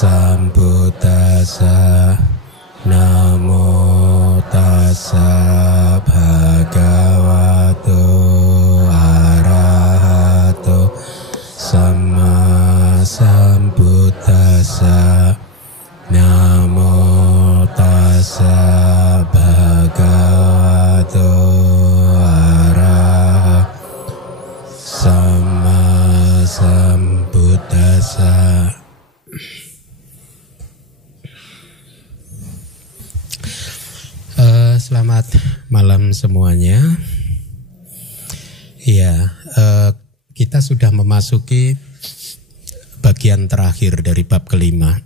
Sambuddhassa. Namo tassa bhagavato arahato sama sambuddhassa. Namo tassa bhagavato arahato sama sambuddhassa. Selamat malam semuanya. Ya, kita sudah memasuki bagian terakhir dari bab kelima.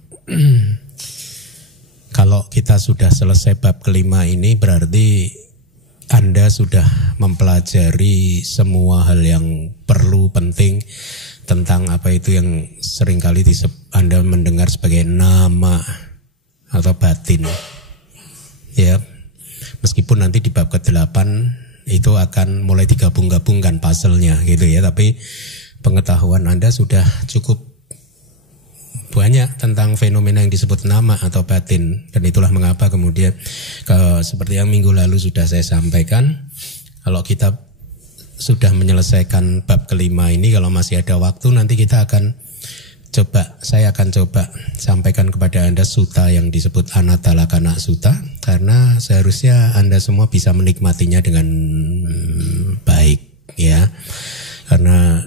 Kalau kita sudah selesai bab kelima ini berarti Anda sudah mempelajari semua hal yang perlu, penting tentang apa itu yang seringkali Anda mendengar sebagai nama atau batin. Ya. Meskipun nanti di bab ke-8 itu akan mulai digabung-gabungkan puzzle-nya gitu ya. Tapi pengetahuan Anda sudah cukup banyak tentang fenomena yang disebut nama atau batin. Dan itulah mengapa kemudian seperti yang minggu lalu sudah saya sampaikan, kalau kita sudah menyelesaikan bab kelima ini, kalau masih ada waktu nanti saya akan coba sampaikan kepada Anda sutta yang disebut Anatalakana Sutta, karena seharusnya Anda semua bisa menikmatinya dengan baik ya. Karena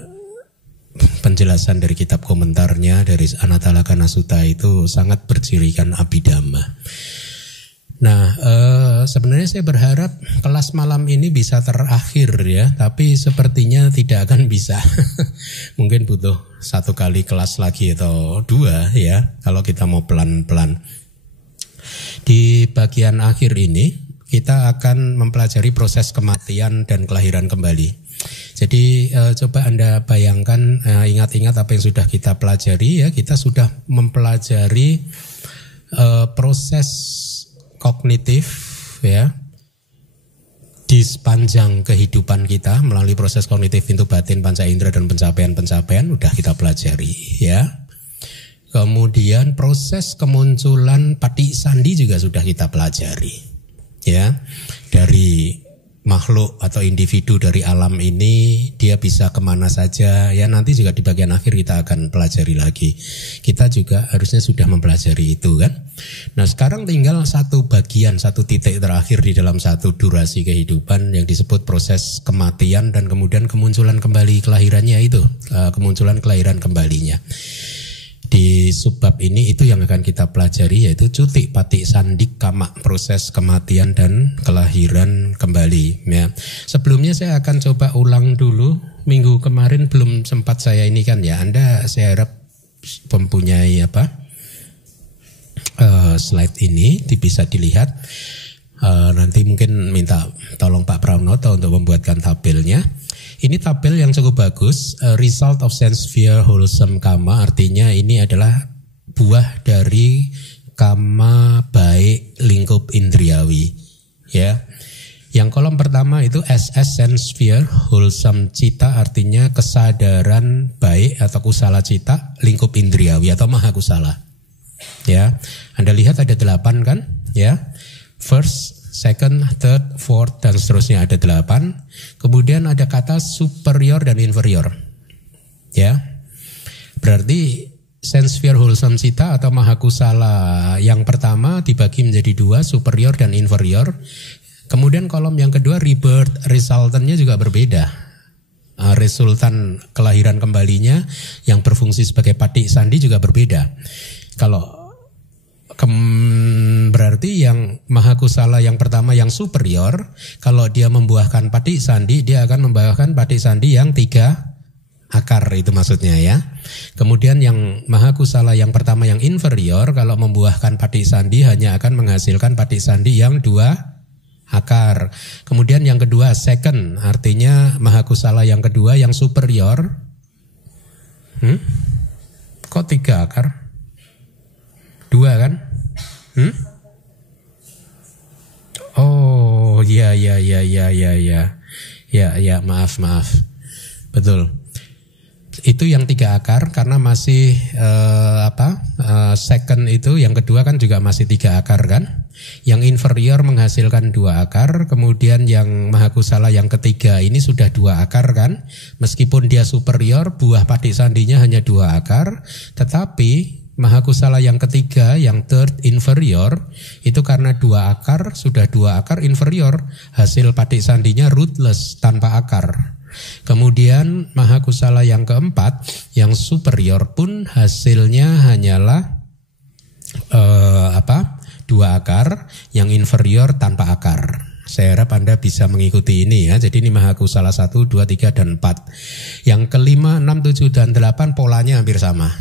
penjelasan dari kitab komentarnya dari Anatalakana Sutta itu sangat bercirikan Abhidhamma. Nah, sebenarnya saya berharap kelas malam ini bisa terakhir ya, tapi sepertinya tidak akan bisa. Mungkin butuh 1 kali kelas lagi atau 2 ya, kalau kita mau pelan-pelan. Di bagian akhir ini kita akan mempelajari proses kematian dan kelahiran kembali. Jadi coba Anda bayangkan, ingat-ingat apa yang sudah kita pelajari ya. Kita sudah mempelajari proses kognitif ya di sepanjang kehidupan kita melalui proses kognitif pintu batin, panca indera dan pencapaian-pencapaian udah kita pelajari ya. Kemudian proses kemunculan pati sandi juga sudah kita pelajari ya. Dari makhluk atau individu dari alam ini dia bisa kemana saja ya, nanti juga di bagian akhir kita akan pelajari lagi. Kita juga harusnya sudah mempelajari itu kan. Nah sekarang tinggal satu titik terakhir di dalam satu durasi kehidupan yang disebut proses kematian dan kemudian kemunculan kembali kelahirannya itu, kemunculan kelahiran kembalinya. Di subbab ini itu yang akan kita pelajari, yaitu cuti pati sandik kama, proses kematian dan kelahiran kembali ya. Sebelumnya saya akan coba ulang dulu, minggu kemarin belum sempat saya ini kan ya. Anda saya harap mempunyai slide ini bisa dilihat. Nanti mungkin minta tolong Pak Pranoto untuk membuatkan tabelnya. Ini tabel yang cukup bagus, result of sense sphere wholesome kama, artinya ini adalah buah dari kama baik lingkup indriawi ya. Yang kolom pertama itu SS sense sphere wholesome cita, artinya kesadaran baik atau kusala cita lingkup indriawi atau maha kusala ya. Anda lihat ada 8 kan ya. First, second, third, fourth, dan seterusnya ada 8. Kemudian ada kata superior dan inferior. Ya. Berarti sense sphere wholesome cita atau mahakusala yang pertama dibagi menjadi 2, superior dan inferior. Kemudian kolom yang kedua rebirth, resultantnya juga berbeda. Resultan kelahiran kembalinya yang berfungsi sebagai pati sandi juga berbeda. Kalau berarti yang mahakusala yang pertama yang superior, kalau dia membuahkan pati sandi, dia akan membuahkan pati sandi yang 3 akar, itu maksudnya ya. Kemudian yang mahakusala yang pertama yang inferior, kalau membuahkan pati sandi hanya akan menghasilkan pati sandi yang 2 akar. Kemudian yang kedua second, artinya mahakusala yang kedua yang superior. Kok 3 akar? 2 kan? Oh, ya, maaf. Betul. Itu yang 3 akar karena masih second itu yang kedua kan juga masih 3 akar kan. Yang inferior menghasilkan 2 akar, kemudian yang Mahakusala yang ketiga ini sudah 2 akar kan. Meskipun dia superior, buah patik sandinya hanya 2 akar, tetapi Mahakusala yang ketiga, yang third inferior, itu karena 2 akar, sudah 2 akar inferior, hasil patik sandinya rootless, tanpa akar. Kemudian Mahakusala yang keempat, yang superior pun hasilnya hanyalah 2 akar, yang inferior tanpa akar. Saya harap Anda bisa mengikuti ini ya. Jadi ini Mahakusala 1, 2, 3, dan 4. Yang kelima, 6, 7, dan 8 polanya hampir sama.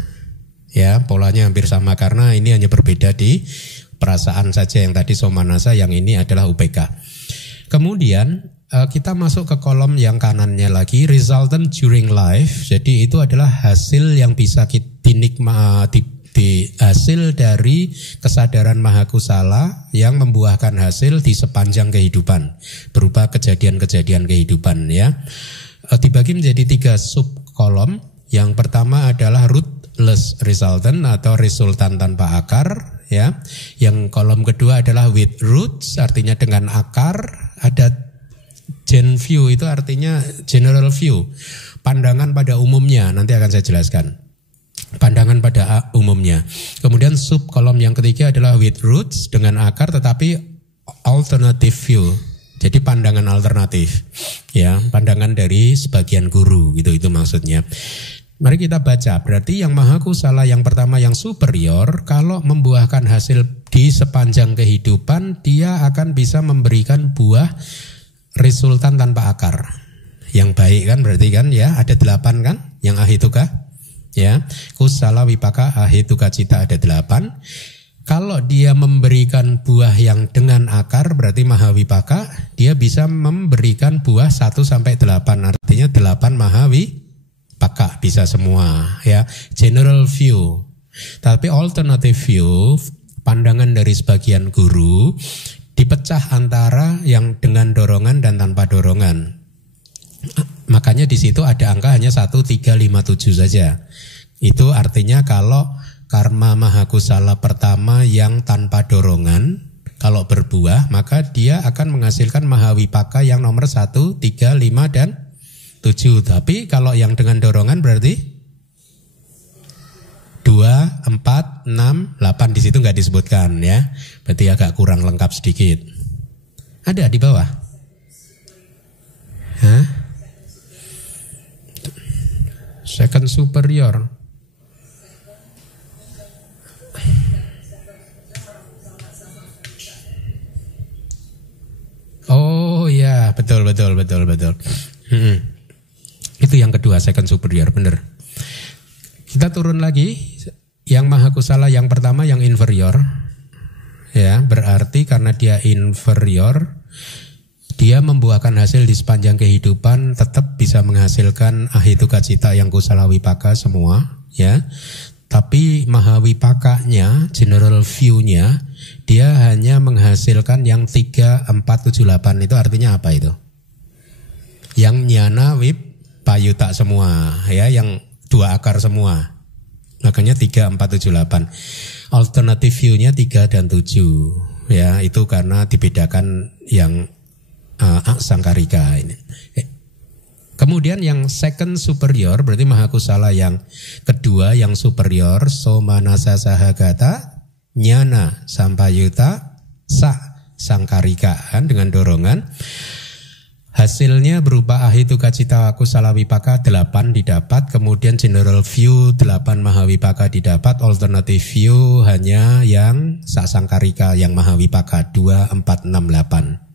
Ya, polanya hampir sama karena ini hanya berbeda di perasaan saja. Yang tadi Somanasa, yang ini adalah UPK. Kemudian kita masuk ke kolom yang kanannya lagi, resultant during life. Jadi itu adalah hasil yang bisa dinikmati, hasil dari kesadaran Mahakusala yang membuahkan hasil di sepanjang kehidupan berupa kejadian-kejadian kehidupan ya. Dibagi menjadi 3 sub kolom. Yang pertama adalah rootless resultant atau resultan tanpa akar ya. Yang kolom kedua adalah with roots, artinya dengan akar. Ada gen view, itu artinya general view, pandangan pada umumnya, nanti akan saya jelaskan. Pandangan pada umumnya. Kemudian sub kolom yang ketiga adalah with roots, dengan akar tetapi alternative view. Jadi pandangan alternatif. Ya, pandangan dari sebagian guru gitu, itu maksudnya. Mari kita baca. Berarti yang Mahakusala yang pertama, yang superior, kalau membuahkan hasil di sepanjang kehidupan, dia akan bisa memberikan buah resultan tanpa akar. Yang baik kan berarti kan ya, ada 8 kan yang ahituka ya. Kusala wipaka ahituka cita ada 8. Kalau dia memberikan buah yang dengan akar berarti mahawipaka, dia bisa memberikan buah 1 sampai 8. Artinya 8 mahawipaka bisa semua ya. General view. Tapi alternative view, pandangan dari sebagian guru, dipecah antara yang dengan dorongan dan tanpa dorongan. Makanya di situ ada angka hanya 1, 3, 5, 7 saja. Itu artinya kalau karma Mahakusala pertama yang tanpa dorongan, kalau berbuah, maka dia akan menghasilkan mahawipaka yang nomor 1, 3, 5, dan 7. Tapi kalau yang dengan dorongan berarti 2, 4, 6, 8 di situ nggak disebutkan ya. Berarti agak kurang lengkap sedikit. Ada di bawah? Hah? Second superior. Oh ya, betul. Itu yang kedua, second superior, benar. Kita turun lagi. Yang Mahakusala yang pertama, yang inferior ya, berarti karena dia inferior, dia membuahkan hasil di sepanjang kehidupan, tetap bisa menghasilkan ahituka cita yang kusala wipaka semua ya. Tapi mahawipakanya, general view-nya, dia hanya menghasilkan yang 3, 4, 7, 8. Itu artinya apa itu? Yang nyana wip payuta semua ya, yang 2 akar semua. Makanya 3, 4, 7, 8. Alternative view-nya 3 dan 7. Ya, itu karena dibedakan yang sangkarika ini. Kemudian yang second superior berarti Mahakusala yang kedua, yang superior, somanasa sahagata nyana sampayuta sa sangkarika kan, dengan dorongan. Hasilnya berupa ahituka cita kusala wipaka 8 didapat, kemudian general view 8 mahawipaka didapat, alternative view hanya yang sasangkarika yang mahawipaka 2, 4, 6, 8.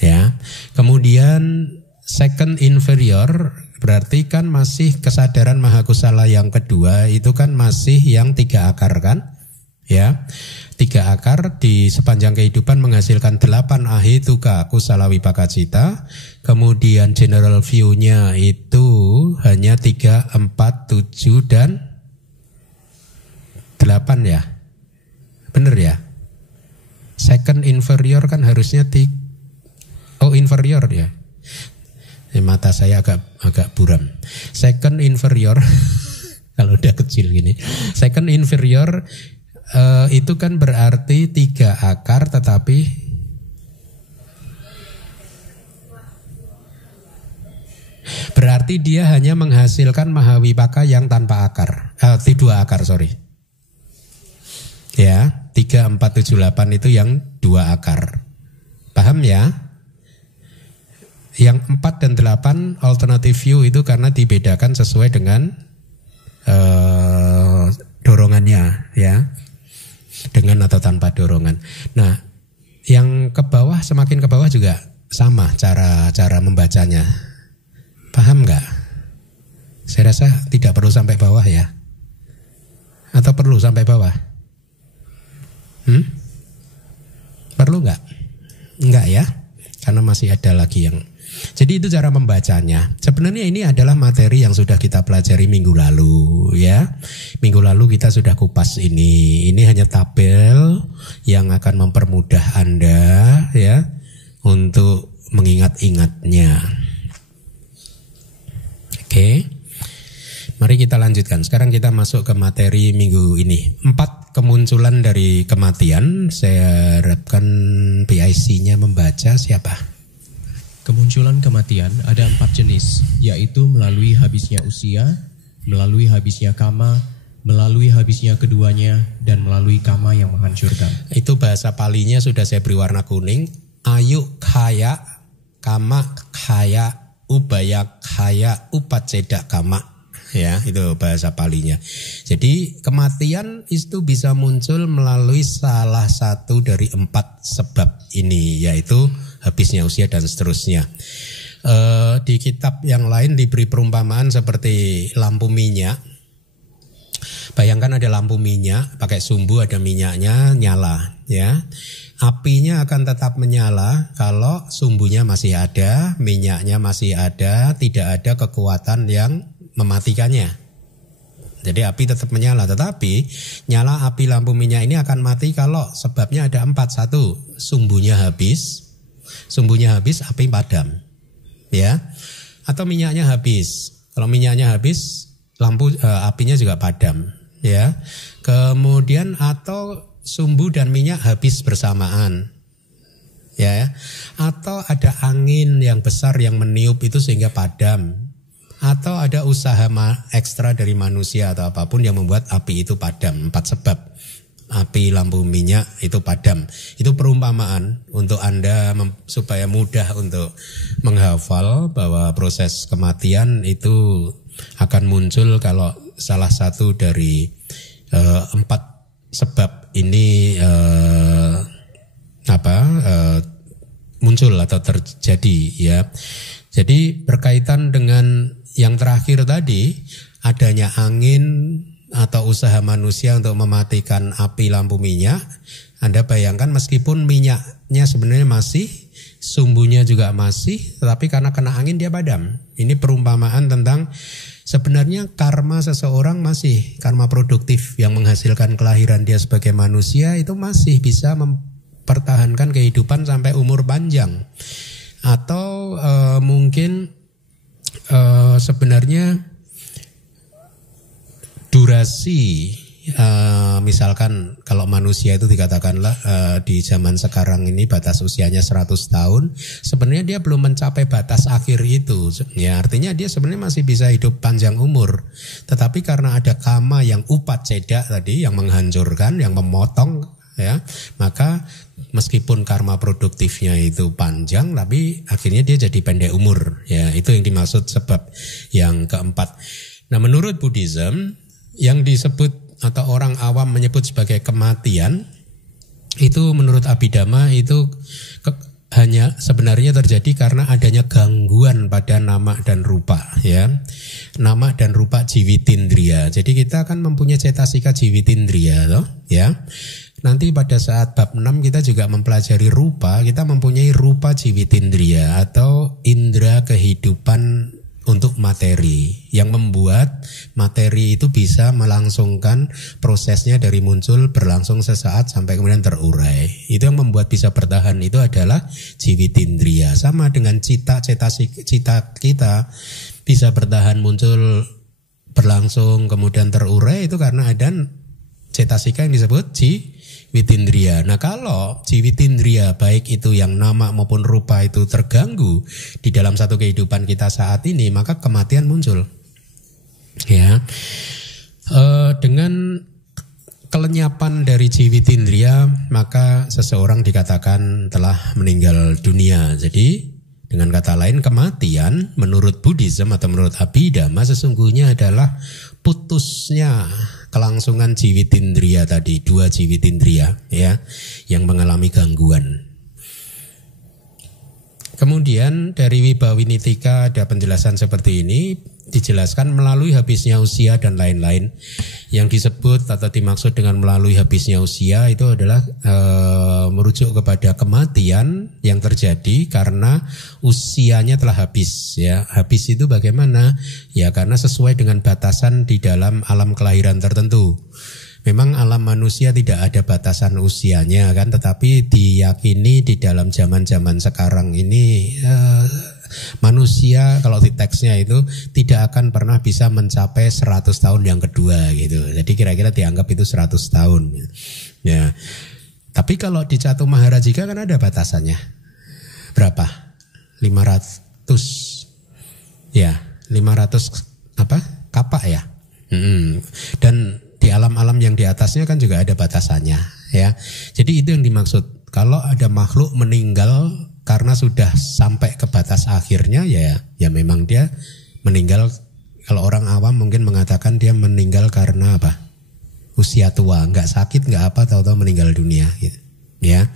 Ya. Kemudian second inferior berarti kan masih kesadaran Mahakusala yang kedua, itu kan masih yang 3 akar kan? Ya. 3 akar di sepanjang kehidupan menghasilkan 8 ahituka kusala wipaka cita. Kemudian general view-nya itu hanya 3, 4, 7 dan 8 ya. Benar ya? Second inferior kan harusnya inferior ya. Mata saya agak buram. Second inferior kalau udah kecil gini. Second inferior itu kan berarti 3 akar tetapi berarti dia hanya menghasilkan Mahawipaka yang tanpa akar. 2 akar, sorry. Ya, 3, 4, 7, 8 itu yang 2 akar. Paham ya? Yang 4 dan 8 alternative view itu karena dibedakan sesuai dengan dorongannya, ya, dengan atau tanpa dorongan. Nah, yang ke bawah, semakin ke bawah juga sama cara membacanya. Paham nggak? Saya rasa tidak perlu sampai bawah ya, atau perlu sampai bawah? Perlu nggak? Enggak ya, karena masih ada lagi yang. Jadi itu cara membacanya. Sebenarnya ini adalah materi yang sudah kita pelajari minggu lalu, ya. Minggu lalu kita sudah kupas ini. Ini hanya tabel yang akan mempermudah Anda, ya, untuk mengingat-ingatnya. Oke. Mari kita lanjutkan. Sekarang kita masuk ke materi minggu ini. 4 kemunculan dari kematian. Saya harapkan PIC-nya membaca. Siapa? Kemunculan kematian ada 4 jenis, yaitu melalui habisnya usia, melalui habisnya kama, melalui habisnya keduanya, dan melalui kama yang menghancurkan. Itu bahasa Palinya sudah saya beri warna kuning. Ayu kaya, kama kaya, ubaya kaya, upaceda kama. Ya, itu bahasa Palinya. Jadi kematian itu bisa muncul melalui salah satu dari 4 sebab ini, yaitu habisnya usia dan seterusnya. Di kitab yang lain diberi perumpamaan seperti lampu minyak. Bayangkan ada lampu minyak, pakai sumbu, ada minyaknya, nyala, ya. Apinya akan tetap menyala kalau sumbunya masih ada, minyaknya masih ada, tidak ada kekuatan yang mematikannya. Jadi api tetap menyala, tetapi nyala api lampu minyak ini akan mati kalau sebabnya ada 4. 1, sumbunya habis, api padam, ya. Atau minyaknya habis. Kalau minyaknya habis, apinya juga padam, ya. Kemudian atau sumbu dan minyak habis bersamaan, ya. Atau ada angin yang besar yang meniup itu sehingga padam. Atau ada usaha ekstra dari manusia atau apapun yang membuat api itu padam. 4 sebab api lampu minyak itu padam. Itu perumpamaan untuk Anda supaya mudah untuk menghafal bahwa proses kematian itu akan muncul kalau salah satu dari 4 sebab ini muncul atau terjadi, ya. Jadi berkaitan dengan yang terakhir tadi, adanya angin atau usaha manusia untuk mematikan api lampu minyak. Anda bayangkan meskipun minyaknya sebenarnya masih, sumbunya juga masih, tetapi karena kena angin dia padam. Ini perumpamaan tentang sebenarnya karma seseorang masih, karma produktif yang menghasilkan kelahiran dia sebagai manusia itu masih bisa mempertahankan kehidupan sampai umur panjang. Atau mungkin sebenarnya durasi, misalkan kalau manusia itu dikatakanlah di zaman sekarang ini batas usianya 100 tahun, sebenarnya dia belum mencapai batas akhir itu, ya, artinya dia sebenarnya masih bisa hidup panjang umur, tetapi karena ada kama yang upaceda tadi, yang menghancurkan, yang memotong, ya, maka meskipun karma produktifnya itu panjang, tapi akhirnya dia jadi pendek umur, ya. Itu yang dimaksud sebab yang keempat. Nah, menurut Buddhism, yang disebut atau orang awam menyebut sebagai kematian, itu menurut Abhidhamma itu hanya sebenarnya terjadi karena adanya gangguan pada nama dan rupa, ya. Nama dan rupa jiwitindriya. Jadi kita akan mempunyai cetasika jiwitindriya, toh, ya. Nanti pada saat bab 6 kita juga mempelajari rupa, kita mempunyai rupa jiwitindriya atau indera kehidupan untuk materi, yang membuat materi itu bisa melangsungkan prosesnya dari muncul berlangsung sesaat sampai kemudian terurai. Itu yang membuat bisa bertahan itu adalah jiwitindriya. Sama dengan cita kita bisa bertahan muncul berlangsung kemudian terurai itu karena ada cetasika yang disebut jiwitindriya. Nah kalau jiwitindriya baik itu yang nama maupun rupa itu terganggu di dalam satu kehidupan kita saat ini, maka kematian muncul. Ya, dengan kelenyapan dari jiwitindriya maka seseorang dikatakan telah meninggal dunia. Jadi dengan kata lain kematian menurut Buddhism atau menurut Abhidhamma sesungguhnya adalah putusnya kelangsungan jiwitindriya tadi, 2 jiwitindriya ya yang mengalami gangguan. Kemudian dari Wibhawinitika ada penjelasan seperti ini, dijelaskan melalui habisnya usia dan lain-lain. Yang disebut atau dimaksud dengan melalui habisnya usia itu adalah merujuk kepada kematian yang terjadi karena usianya telah habis ya. Habis itu bagaimana? Ya karena sesuai dengan batasan di dalam alam kelahiran tertentu. Memang alam manusia tidak ada batasan usianya kan, tetapi diyakini di dalam zaman-zaman sekarang ini manusia kalau di teksnya itu tidak akan pernah bisa mencapai 100 tahun yang kedua gitu. Jadi kira-kira dianggap itu 100 tahun. Ya. Tapi kalau di Catu Maharajika kan ada batasannya. Berapa? 500. Ya, 500 apa? Kapak ya. Dan di alam-alam yang di atasnya kan juga ada batasannya ya. Jadi itu yang dimaksud. Kalau ada makhluk meninggal karena sudah sampai ke batas akhirnya ya memang dia meninggal. Kalau orang awam mungkin mengatakan dia meninggal karena apa? Usia tua, nggak sakit, nggak apa, tahu-tahu meninggal dunia gitu. Ya.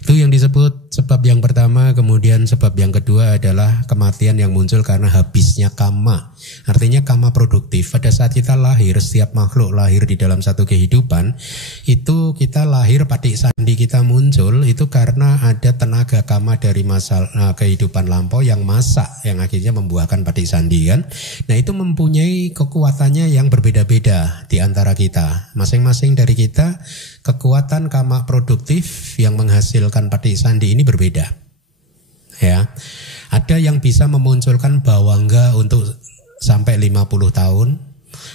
Itu yang disebut sebab yang pertama. Kemudian sebab yang kedua adalah kematian yang muncul karena habisnya kama. Artinya kama produktif. Pada saat kita lahir, setiap makhluk lahir di dalam satu kehidupan, itu kita lahir patik sandi kita muncul itu karena ada tenaga kama dari masa kehidupan lampau yang masak, yang akhirnya membuahkan patik sandi kan. Nah itu mempunyai kekuatannya yang berbeda-beda di antara kita. Masing-masing dari kita kekuatan kama produktif yang menghasilkan patik sandi ini berbeda. Ya. Ada yang bisa memunculkan bawangga untuk sampai 50 tahun.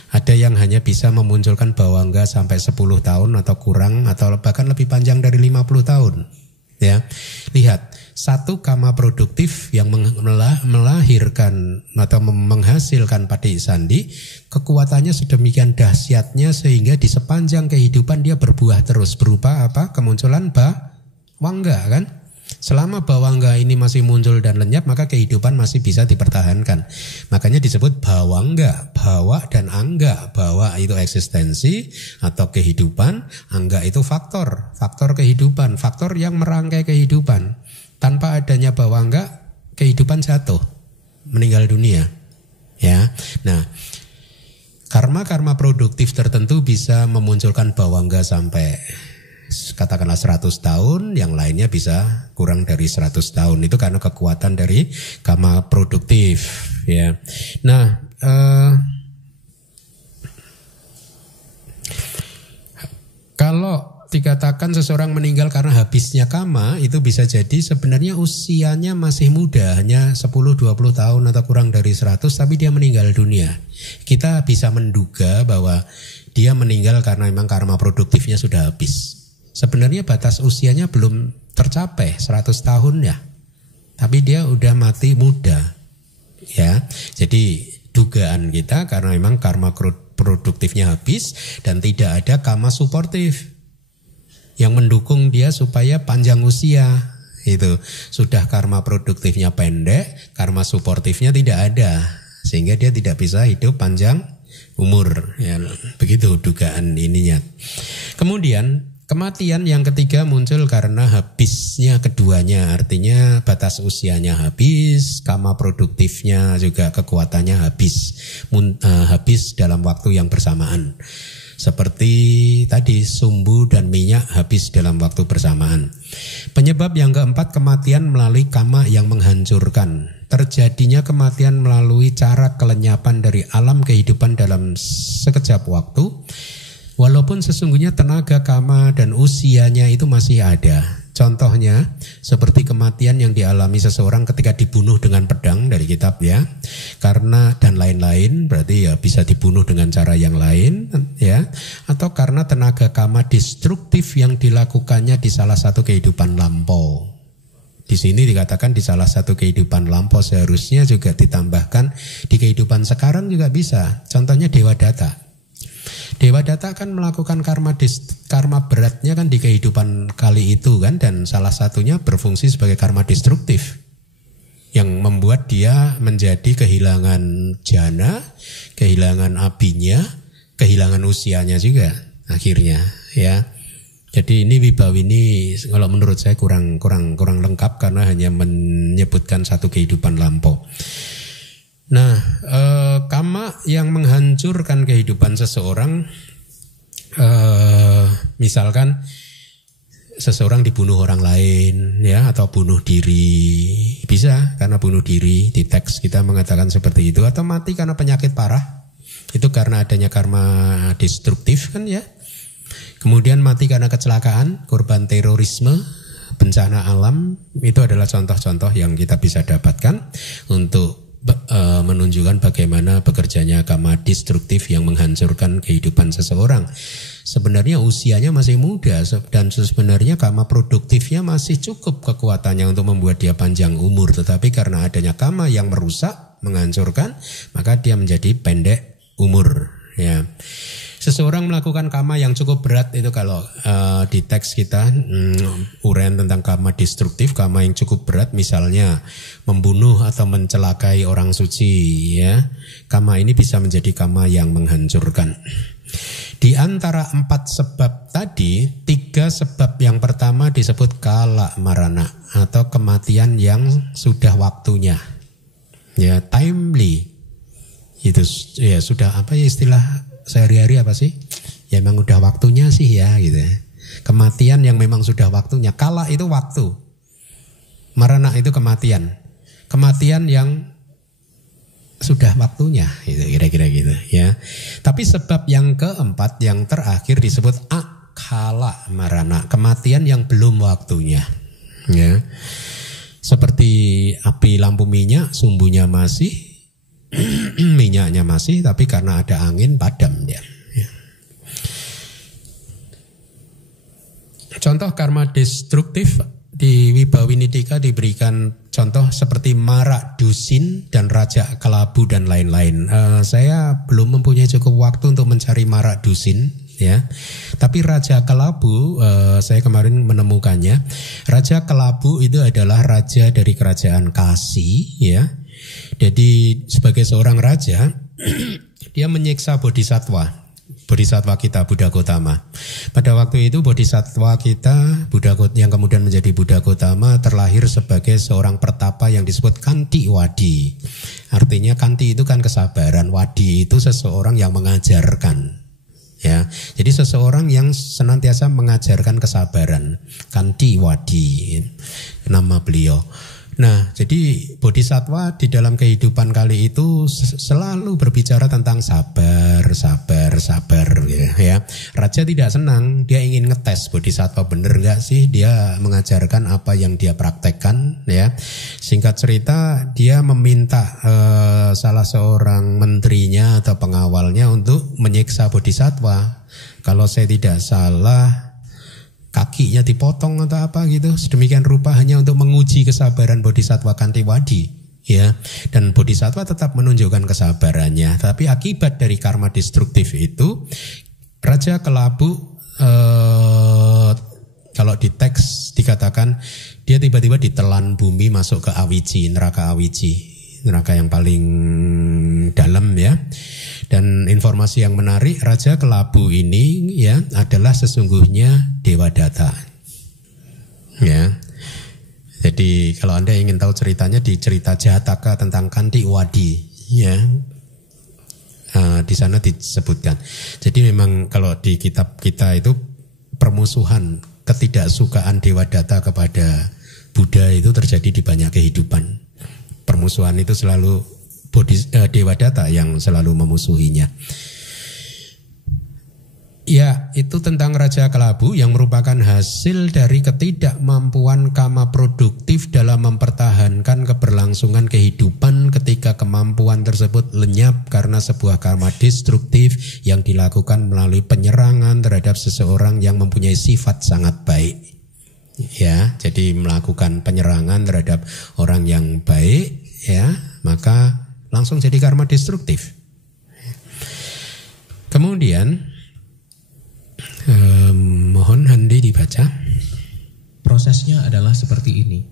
Ada yang hanya bisa memunculkan bawangga sampai 10 tahun atau kurang atau bahkan lebih panjang dari 50 tahun. Ya. Lihat, satu kama produktif yang melahirkan atau menghasilkan patik sandi, kekuatannya sedemikian dahsyatnya sehingga di sepanjang kehidupan dia berbuah terus berupa apa? Kemunculan bawangga kan? Selama bawangga ini masih muncul dan lenyap maka kehidupan masih bisa dipertahankan. Makanya disebut bawangga, bawa dan angga. Bawa itu eksistensi atau kehidupan, angga itu faktor kehidupan, faktor yang merangkai kehidupan. Tanpa adanya bawangga, kehidupan jatuh, meninggal dunia. Ya. Nah, karma-karma produktif tertentu bisa memunculkan bawangga sampai katakanlah 100 tahun, yang lainnya bisa kurang dari 100 tahun. Itu karena kekuatan dari kama produktif, ya. Nah, kalau dikatakan seseorang meninggal karena habisnya kama, itu bisa jadi sebenarnya usianya masih muda, hanya 10-20 tahun atau kurang dari 100, tapi dia meninggal dunia. Kita bisa menduga bahwa dia meninggal karena memang karma produktifnya sudah habis. Sebenarnya batas usianya belum tercapai 100 tahun ya, tapi dia udah mati muda. Ya, jadi dugaan kita karena memang karma produktifnya habis dan tidak ada kama suportif yang mendukung dia supaya panjang usia. Itu sudah karma produktifnya pendek, karma suportifnya tidak ada, sehingga dia tidak bisa hidup panjang umur. Ya, begitu dugaan ininya. Kemudian kematian yang ketiga muncul karena habisnya keduanya, artinya batas usianya habis, kama produktifnya juga kekuatannya habis dalam waktu yang bersamaan. Seperti tadi sumbu dan minyak habis dalam waktu bersamaan. Penyebab yang keempat, kematian melalui kama yang menghancurkan. Terjadinya kematian melalui cara kelenyapan dari alam kehidupan dalam sekejap waktu. Walaupun sesungguhnya tenaga kama dan usianya itu masih ada. Contohnya seperti kematian yang dialami seseorang ketika dibunuh dengan pedang dari kitab ya. Karena dan lain-lain, berarti ya bisa dibunuh dengan cara yang lain ya. Atau karena tenaga kama destruktif yang dilakukannya di salah satu kehidupan lampau. Di sini dikatakan di salah satu kehidupan lampau, seharusnya juga ditambahkan di kehidupan sekarang juga bisa. Contohnya Dewa Data. Dewa Data kan melakukan karma beratnya kan di kehidupan kali itu kan, dan salah satunya berfungsi sebagai karma destruktif yang membuat dia menjadi kehilangan jana, kehilangan apinya, kehilangan usianya juga akhirnya ya. Jadi ini Wibawini kalau menurut saya kurang lengkap karena hanya menyebutkan satu kehidupan lampau. Nah, kama yang menghancurkan kehidupan seseorang, misalkan seseorang dibunuh orang lain, ya, atau bunuh diri, bisa karena bunuh diri, di teks kita mengatakan seperti itu, atau mati karena penyakit parah, itu karena adanya karma destruktif kan ya. Kemudian mati karena kecelakaan, korban terorisme, bencana alam, itu adalah contoh-contoh yang kita bisa dapatkan untuk menunjukkan bagaimana bekerjanya kama destruktif yang menghancurkan kehidupan seseorang. Sebenarnya usianya masih muda dan sebenarnya kama produktifnya masih cukup kekuatannya untuk membuat dia panjang umur, tetapi karena adanya kama yang merusak, menghancurkan, maka dia menjadi pendek umur ya. Seseorang melakukan kama yang cukup berat itu kalau di teks kita uraian tentang kama destruktif, kama yang cukup berat misalnya membunuh atau mencelakai orang suci ya. Kama ini bisa menjadi kama yang menghancurkan. Di antara 4 sebab tadi, 3 sebab yang pertama disebut kala marana atau kematian yang sudah waktunya. Ya, timely. Itu ya sudah apa ya istilah sehari-hari apa sih? Ya memang udah waktunya sih ya gitu. Kematian yang memang sudah waktunya. Kala itu waktu. Marana itu kematian. Kematian yang sudah waktunya gitu, kira-kira gitu ya. Tapi sebab yang keempat yang terakhir disebut akala marana, kematian yang belum waktunya. Ya. Seperti api lampu minyak, sumbunya masih, minyaknya masih, tapi karena ada angin padam dia. Ya. Contoh karma destruktif di Wibawinidika diberikan contoh seperti Marak Dusin dan Raja Kelabu dan lain-lain. Saya belum mempunyai cukup waktu untuk mencari Marak Dusin, ya. Tapi Raja Kelabu saya kemarin menemukannya. Raja Kelabu itu adalah raja dari kerajaan Kasi, ya. Jadi sebagai seorang raja dia menyiksa bodhisattva kita Buddha Gautama. Pada waktu itu bodhisattva kita yang kemudian menjadi Buddha Gautama terlahir sebagai seorang pertapa yang disebut Kanti Wadi. Artinya Kanti itu kan kesabaran, Wadi itu seseorang yang mengajarkan. Ya, jadi seseorang yang senantiasa mengajarkan kesabaran. Kanti Wadi nama beliau. Nah, jadi bodhisattva di dalam kehidupan kali itu selalu berbicara tentang sabar ya. Raja tidak senang, dia ingin ngetes bodhisattva bener gak sih dia mengajarkan apa yang dia praktekkan ya. Singkat cerita dia meminta salah seorang menterinya atau pengawalnya untuk menyiksa bodhisattva. Kalau saya tidak salah kakinya dipotong atau apa gitu, sedemikian rupa hanya untuk menguji kesabaran bodhisattva Kanti Wadi ya. Dan bodhisattva tetap menunjukkan kesabarannya, tapi akibat dari karma destruktif itu Raja Kelabu kalau di teks dikatakan dia tiba-tiba ditelan bumi masuk ke Awiji, neraka Awiji, neraka yang paling dalam ya. Dan informasi yang menarik, Raja Kelabu ini ya adalah sesungguhnya Dewa Data. Ya. Jadi kalau Anda ingin tahu ceritanya di cerita Jataka tentang Kanti Wadi ya. Di sana disebutkan. Jadi memang kalau di kitab kita itu permusuhan, ketidaksukaan Dewadatta kepada Buddha itu terjadi di banyak kehidupan. Permusuhan itu selalu Dewadatta yang selalu memusuhinya. Ya, itu tentang Raja Kelabu yang merupakan hasil dari ketidakmampuan kama produktif dalam mempertahankan keberlangsungan kehidupan ketika kemampuan tersebut lenyap karena sebuah karma destruktif yang dilakukan melalui penyerangan terhadap seseorang yang mempunyai sifat sangat baik. Ya, jadi melakukan penyerangan terhadap orang yang baik, ya, maka langsung jadi karma destruktif. Kemudian mohon Handi dibaca. Prosesnya adalah seperti ini.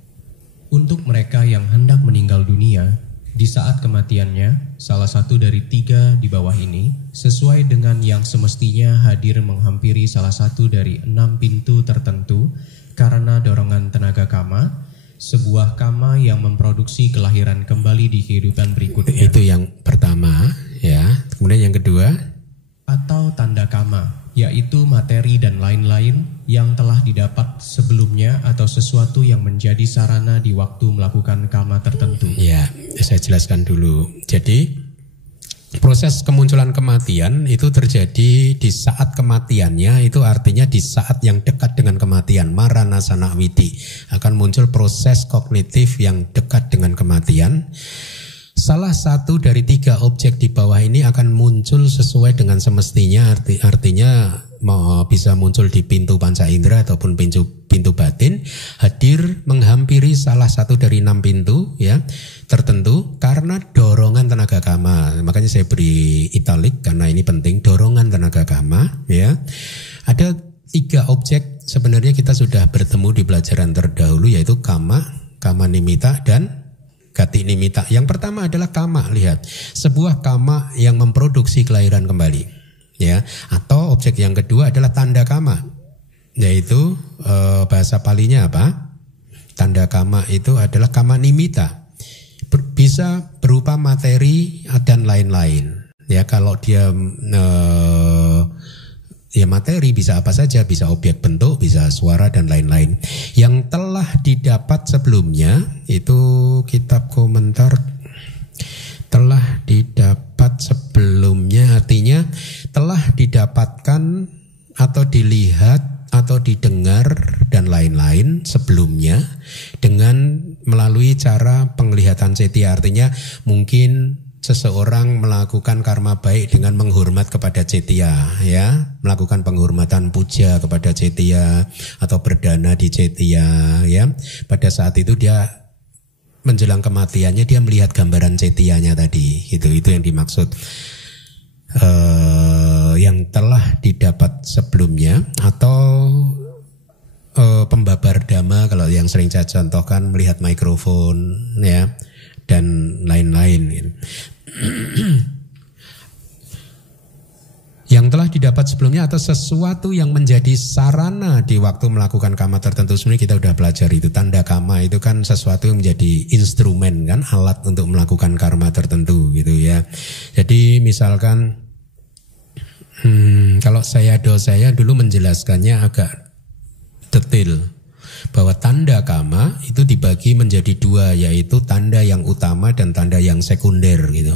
Untuk mereka yang hendak meninggal dunia, di saat kematiannya, salah satu dari 3 di bawah ini, sesuai dengan yang semestinya hadir menghampiri salah satu dari 6 pintu tertentu karena dorongan tenaga kama, sebuah kama yang memproduksi kelahiran kembali di kehidupan berikutnya. Itu yang pertama, ya. Kemudian yang kedua, atau tanda kama, yaitu materi dan lain-lain yang telah didapat sebelumnya atau sesuatu yang menjadi sarana di waktu melakukan kama tertentu. Ya, saya jelaskan dulu. Jadi proses kemunculan kematian itu terjadi di saat kematiannya, itu artinya di saat yang dekat dengan kematian, maranasana widi, akan muncul proses kognitif yang dekat dengan kematian. Salah satu dari 3 objek di bawah ini akan muncul sesuai dengan semestinya, artinya bisa muncul di pintu panca indera ataupun pintu batin, hadir menghampiri salah satu dari 6 pintu, ya, tertentu karena dorongan tenaga kama. Makanya saya beri italik karena ini penting, dorongan tenaga kama, ya. Ada 3 objek sebenarnya kita sudah bertemu di pelajaran terdahulu, yaitu kama, kama nimitta, dan gati nimitta. Yang pertama adalah kama, lihat, sebuah kama yang memproduksi kelahiran kembali, ya. Atau objek yang kedua adalah tanda kama, yaitu bahasa Palinya apa? Tanda kama itu adalah kama nimitta, bisa berupa materi dan lain-lain. Ya, kalau dia ya materi bisa apa saja, bisa objek bentuk, bisa suara dan lain-lain. Yang telah didapat sebelumnya itu kitab komentar telah didapat sebelumnya, artinya telah didapatkan atau dilihat atau didengar dan lain-lain sebelumnya dengan melalui cara penglihatan cetia. Artinya mungkin seseorang melakukan karma baik dengan menghormat kepada cetia, ya, melakukan penghormatan puja kepada cetia atau berdana di cetia, ya. Pada saat itu dia menjelang kematiannya dia melihat gambaran cetianya tadi, itu yang dimaksud yang telah didapat sebelumnya. Atau pembabar dhamma, kalau yang sering saya contohkan, melihat mikrofon, ya, dan lain-lain. Yang telah didapat sebelumnya atau sesuatu yang menjadi sarana di waktu melakukan kama tertentu. Sebenarnya kita udah belajar itu, tanda kama itu kan sesuatu yang menjadi instrumen, kan, alat untuk melakukan karma tertentu gitu, ya. Jadi misalkan kalau saya dulu menjelaskannya agak detail, bahwa tanda kama itu dibagi menjadi 2, yaitu tanda yang utama dan tanda yang sekunder gitu.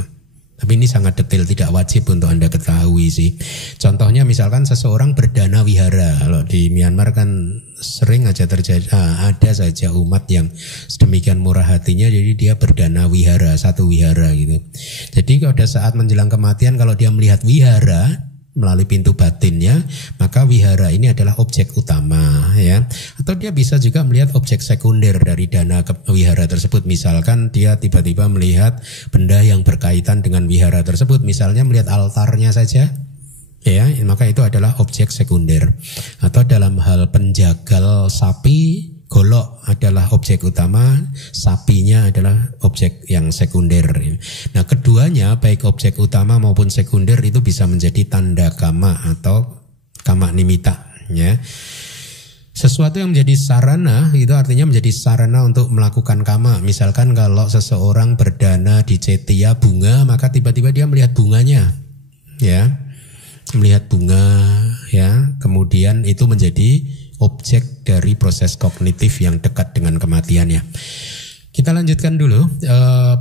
Tapi ini sangat detail, tidak wajib untuk Anda ketahui sih. Contohnya misalkan seseorang berdana wihara. Kalau di Myanmar kan sering aja terjadi, ada saja umat yang sedemikian murah hatinya, jadi dia berdana wihara, satu wihara gitu. Jadi pada saat menjelang kematian, kalau dia melihat wihara melalui pintu batinnya, maka wihara ini adalah objek utama, ya. Atau dia bisa juga melihat objek sekunder dari dana wihara tersebut. Misalkan dia tiba-tiba melihat benda yang berkaitan dengan wihara tersebut, misalnya melihat altarnya saja, ya, maka itu adalah objek sekunder. Atau dalam hal penjagal sapi, golok adalah objek utama, sapinya adalah objek yang sekunder. Nah, keduanya baik objek utama maupun sekunder itu bisa menjadi tanda kama atau kama nimitta, ya. Sesuatu yang menjadi sarana itu artinya menjadi sarana untuk melakukan kama. Misalkan kalau seseorang berdana di cetia bunga, maka tiba-tiba dia melihat bunganya, ya, melihat bunga, ya, kemudian itu menjadi objek dari proses kognitif yang dekat dengan kematian ya. Kita lanjutkan dulu,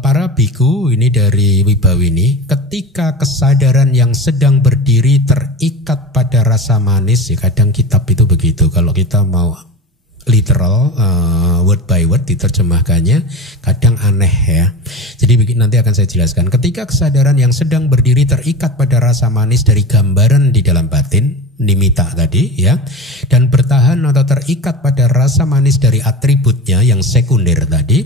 para biku ini dari Wibawini, ketika kesadaran yang sedang berdiri terikat pada rasa manis, ya kadang kitab itu begitu, kalau kita mau literal, word by word diterjemahkannya, kadang aneh ya. Jadi nanti akan saya jelaskan. Ketika kesadaran yang sedang berdiri terikat pada rasa manis dari gambaran di dalam batin, nimita tadi ya, dan bertahan atau terikat pada rasa manis dari atributnya yang sekunder tadi,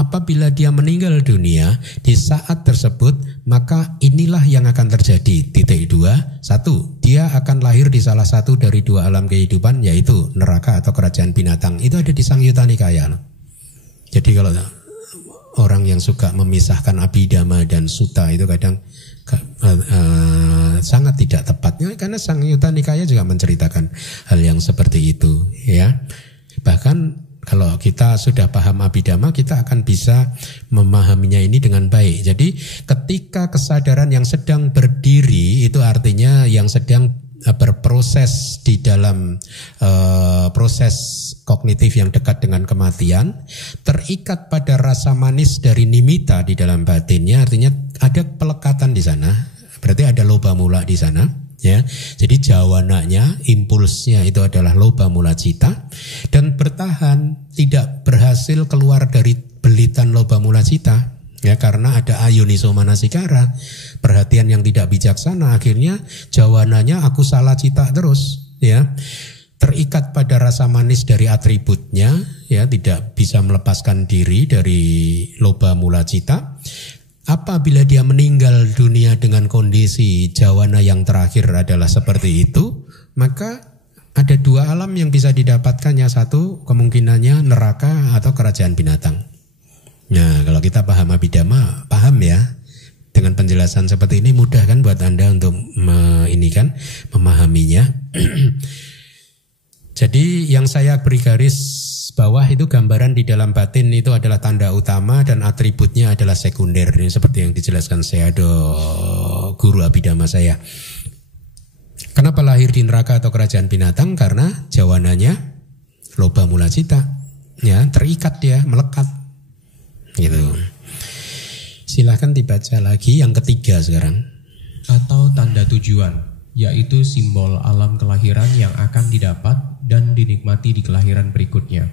apabila dia meninggal dunia di saat tersebut, maka inilah yang akan terjadi. Titik 2, 1, dia akan lahir di salah satu dari dua alam kehidupan, yaitu neraka atau kerajaan binatang. Itu ada di Sangyutta Nikaya. Jadi kalau orang yang suka memisahkan Abhidhamma dan Sutta itu kadang sangat tidak tepatnya, karena Sangyutta Nikaya juga menceritakan hal yang seperti itu ya. Bahkan kalau kita sudah paham Abhidhamma, kita akan bisa memahaminya ini dengan baik. Jadi ketika kesadaran yang sedang berdiri, itu artinya yang sedang berproses di dalam proses kognitif yang dekat dengan kematian, terikat pada rasa manis dari nimita di dalam batinnya, artinya ada pelekatan di sana, berarti ada loba mula di sana ya. Jadi jawananya, impulsnya itu adalah loba mula cita, dan bertahan tidak berhasil keluar dari belitan loba mula cita ya, karena ada ayuniso manasikara, perhatian yang tidak bijaksana, akhirnya jawananya aku salah cita terus ya. Terikat pada rasa manis dari atributnya ya, tidak bisa melepaskan diri dari loba mula cita. Apabila dia meninggal dunia dengan kondisi jawana yang terakhir adalah seperti itu, maka ada dua alam yang bisa didapatkannya. Satu, kemungkinannya neraka atau kerajaan binatang. Nah, kalau kita paham Abhidhamma, paham ya, dengan penjelasan seperti ini mudah kan buat Anda untuk memahaminya. Jadi yang saya beri garis bawah itu gambaran di dalam batin itu adalah tanda utama dan atributnya adalah sekunder. Ini seperti yang dijelaskan Sayadaw, guru Abhidhamma saya. Kenapa lahir di neraka atau kerajaan binatang? Karena jawananya loba mula cita, ya, terikat dia, melekat, gitu. Silahkan dibaca lagi yang ketiga sekarang. Atau tanda tujuan, yaitu simbol alam kelahiran yang akan didapat dan dinikmati di kelahiran berikutnya.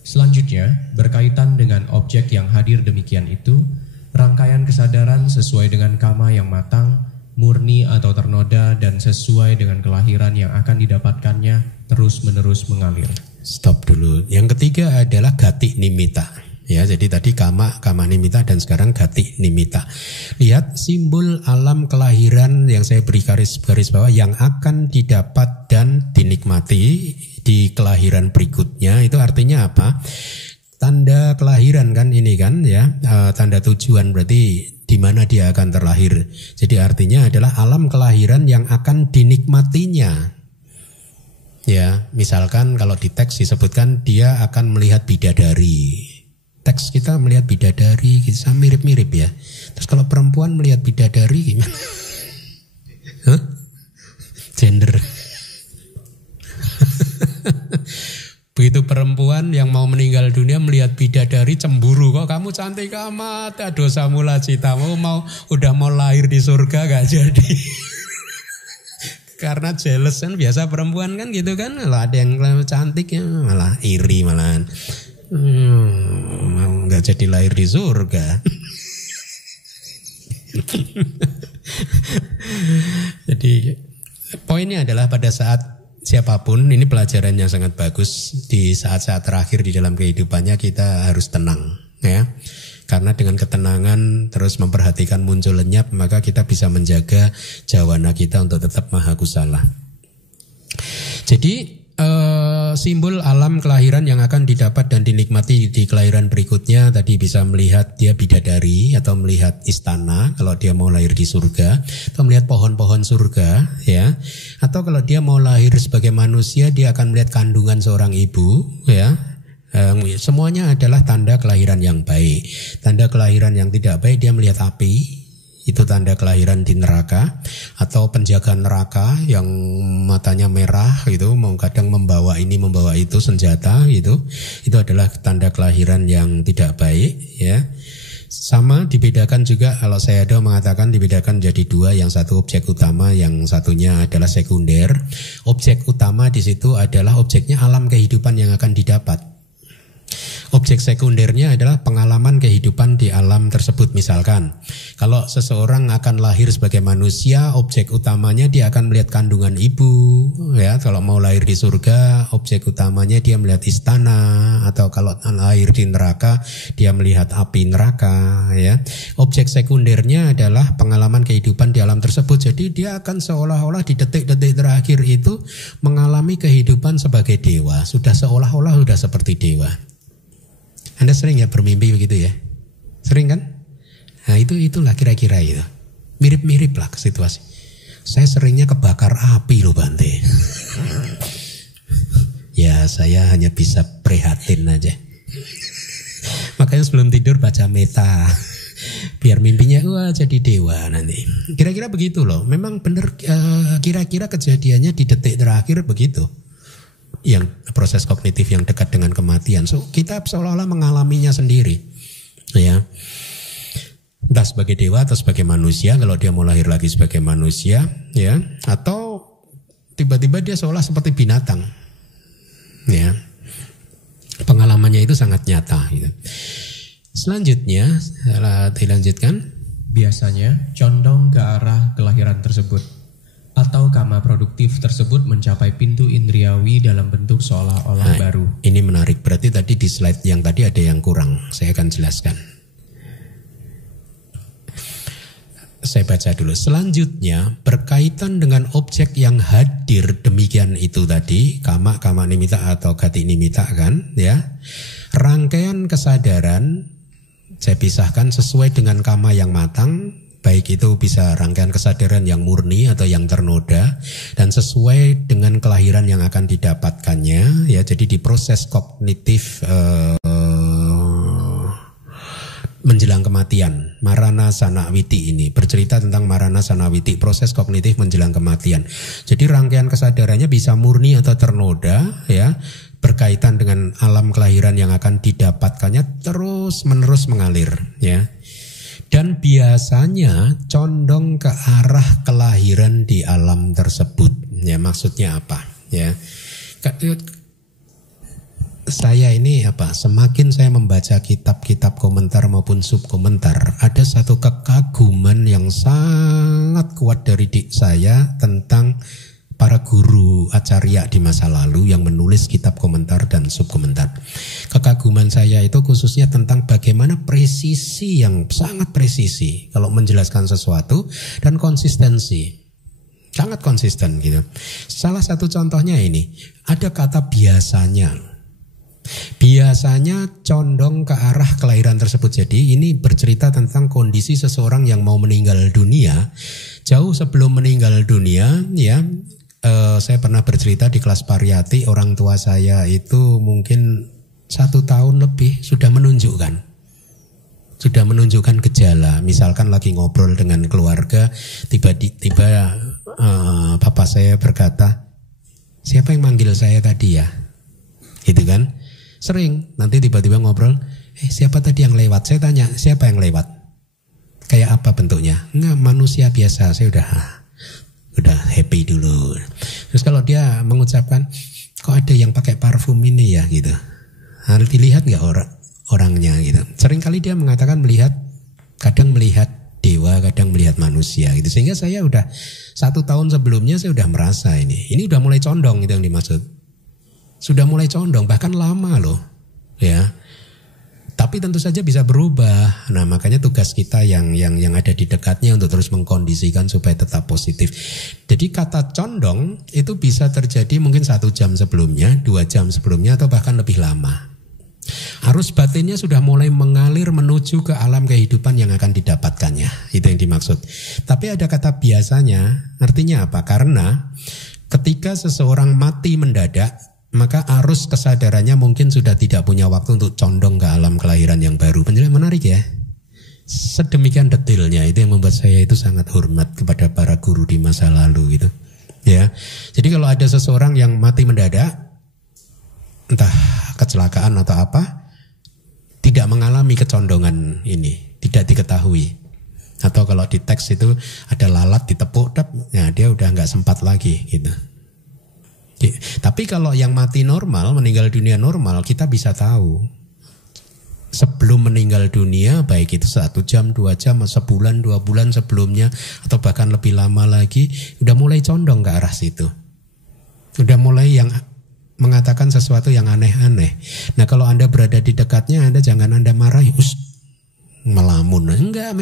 Selanjutnya, berkaitan dengan objek yang hadir demikian itu, rangkaian kesadaran sesuai dengan kama yang matang, murni atau ternoda, dan sesuai dengan kelahiran yang akan didapatkannya terus-menerus mengalir. Stop dulu. Yang ketiga adalah gati nimita. Ya, jadi tadi kama nimita, dan sekarang gati nimita. Lihat simbol alam kelahiran yang saya beri garis bawah yang akan didapat dan dinikmati di kelahiran berikutnya. Itu artinya apa? Tanda kelahiran kan ini kan ya, tanda tujuan berarti di mana dia akan terlahir. Jadi artinya adalah alam kelahiran yang akan dinikmatinya. Ya, misalkan kalau di teks disebutkan dia akan melihat bidadari. Teks kita melihat bidadari, kita mirip-mirip ya. Terus kalau perempuan melihat bidadari gimana? Hah? Gender. Begitu perempuan yang mau meninggal dunia melihat bidadari cemburu, kok kamu cantik amat, dosa mula citamu, udah mau lahir di surga gak jadi. Karena jealous kan, biasa perempuan kan gitu kan, kalau ada yang cantik ya malah iri malahan. Nggak jadi lahir di surga. Jadi poinnya adalah pada saat siapapun, ini pelajarannya sangat bagus, di saat-saat terakhir di dalam kehidupannya kita harus tenang ya. Karena dengan ketenangan terus memperhatikan muncul lenyap, maka kita bisa menjaga jawana kita untuk tetap maha kusala. Jadi simbol alam kelahiran yang akan didapat dan dinikmati di kelahiran berikutnya, tadi bisa melihat dia bidadari atau melihat istana kalau dia mau lahir di surga, atau melihat pohon-pohon surga ya, atau kalau dia mau lahir sebagai manusia dia akan melihat kandungan seorang ibu ya. Semuanya adalah tanda kelahiran yang baik. Tanda kelahiran yang tidak baik dia melihat api itu tanda kelahiran di neraka, atau penjaga neraka yang matanya merah gitu, kadang membawa ini membawa itu senjata gitu, itu adalah tanda kelahiran yang tidak baik ya. Sama dibedakan juga, kalau saya ada mengatakan dibedakan jadi dua, yang satu objek utama, yang satunya adalah sekunder. Objek utama di situ adalah objeknya alam kehidupan yang akan didapat. Objek sekundernya adalah pengalaman kehidupan di alam tersebut. Misalkan, kalau seseorang akan lahir sebagai manusia, objek utamanya dia akan melihat kandungan ibu, ya. Kalau mau lahir di surga, objek utamanya dia melihat istana, atau kalau lahir di neraka, dia melihat api neraka, ya. Objek sekundernya adalah pengalaman kehidupan di alam tersebut. Jadi dia akan seolah-olah di detik-detik terakhir itu mengalami kehidupan sebagai dewa, sudah seolah-olah sudah seperti dewa. Anda sering ya bermimpi begitu ya? Sering kan? Nah itulah kira-kira itu. Mirip-mirip lah situasi. Saya seringnya kebakar api loh Bante. Ya saya hanya bisa prihatin aja. Makanya sebelum tidur baca meta. Biar mimpinya wah jadi dewa nanti. Kira-kira begitu loh. Memang benar kira-kira kejadiannya di detik terakhir begitu. Yang proses kognitif yang dekat dengan kematian. So kita seolah-olah mengalaminya sendiri. Ya. Entah sebagai dewa atau sebagai manusia, kalau dia mau lahir lagi sebagai manusia, ya, atau tiba-tiba dia seolah seperti binatang. Ya. Pengalamannya itu sangat nyata gitu. Selanjutnya dilanjutkan, biasanya condong ke arah kelahiran tersebut atau kama produktif tersebut mencapai pintu indriawi dalam bentuk seolah-olah baru. Ini menarik, berarti tadi di slide yang tadi ada yang kurang. Saya akan jelaskan. Saya baca dulu. Selanjutnya berkaitan dengan objek yang hadir demikian itu tadi, kama nimita atau gati nimita kan, ya. Rangkaian kesadaran saya pisahkan sesuai dengan kama yang matang. Baik itu bisa rangkaian kesadaran yang murni atau yang ternoda, dan sesuai dengan kelahiran yang akan didapatkannya, ya. Jadi di proses kognitif menjelang kematian, Marana Sanawiti ini bercerita tentang Marana Sanawiti, proses kognitif menjelang kematian. Jadi rangkaian kesadarannya bisa murni atau ternoda, ya, berkaitan dengan alam kelahiran yang akan didapatkannya terus menerus mengalir, ya. Dan biasanya condong ke arah kelahiran di alam tersebut. Ya, maksudnya apa? Ya, saya ini apa? Semakin saya membaca kitab-kitab komentar maupun subkomentar, ada satu kekaguman yang sangat kuat dari saya tentang para guru acarya di masa lalu yang menulis kitab komentar dan subkomentar. Kekaguman saya itu khususnya tentang bagaimana presisi yang sangat presisi kalau menjelaskan sesuatu dan konsistensi. Sangat konsisten gitu. Salah satu contohnya ini, ada kata biasanya. Biasanya condong ke arah kelahiran tersebut. Jadi ini bercerita tentang kondisi seseorang yang mau meninggal dunia. Jauh sebelum meninggal dunia, ya. Saya pernah bercerita di kelas pariyati, orang tua saya itu mungkin 1 tahun lebih sudah menunjukkan gejala. Misalkan lagi ngobrol dengan keluarga, tiba-tiba bapak saya berkata, siapa yang manggil saya tadi ya? Gitu kan? Sering, nanti tiba-tiba ngobrol, siapa tadi yang lewat? Saya tanya, siapa yang lewat? Kayak apa bentuknya? Enggak, manusia biasa. Saya udah happy dulu. Terus kalau dia mengucapkan, kok ada yang pakai parfum ini ya gitu, harus dilihat nggak orangnya gitu. Seringkali dia mengatakan kadang melihat dewa, kadang melihat manusia gitu. Sehingga saya udah 1 tahun sebelumnya saya udah merasa ini udah mulai condong, itu yang dimaksud. Sudah mulai condong, bahkan lama loh, ya. Tapi tentu saja bisa berubah. Nah, makanya tugas kita yang ada di dekatnya untuk terus mengkondisikan supaya tetap positif. Jadi kata condong itu bisa terjadi mungkin 1 jam sebelumnya, 2 jam sebelumnya, atau bahkan lebih lama. Arus batinnya sudah mulai mengalir menuju ke alam kehidupan yang akan didapatkannya. Itu yang dimaksud. Tapi ada kata biasanya, artinya apa? Karena ketika seseorang mati mendadak, maka arus kesadarannya mungkin sudah tidak punya waktu untuk condong ke alam kelahiran yang baru. Penjelasan menarik ya. sedemikian detailnya. Itu yang membuat saya itu sangat hormat kepada para guru di masa lalu gitu. Ya. Jadi kalau ada seseorang yang mati mendadak, entah kecelakaan atau apa, tidak mengalami kecondongan ini, tidak diketahui. Atau kalau di teks itu ada lalat ditepuk, ya dia udah nggak sempat lagi gitu. Tapi kalau yang mati normal, meninggal dunia normal, kita bisa tahu. Sebelum meninggal dunia, baik itu 1 jam, 2 jam, sebulan, 2 bulan sebelumnya, atau bahkan lebih lama lagi, udah mulai condong ke arah situ. Udah mulai yang mengatakan sesuatu yang aneh-aneh. Nah kalau Anda berada di dekatnya, Anda jangan Anda marahi, melamun. Enggak,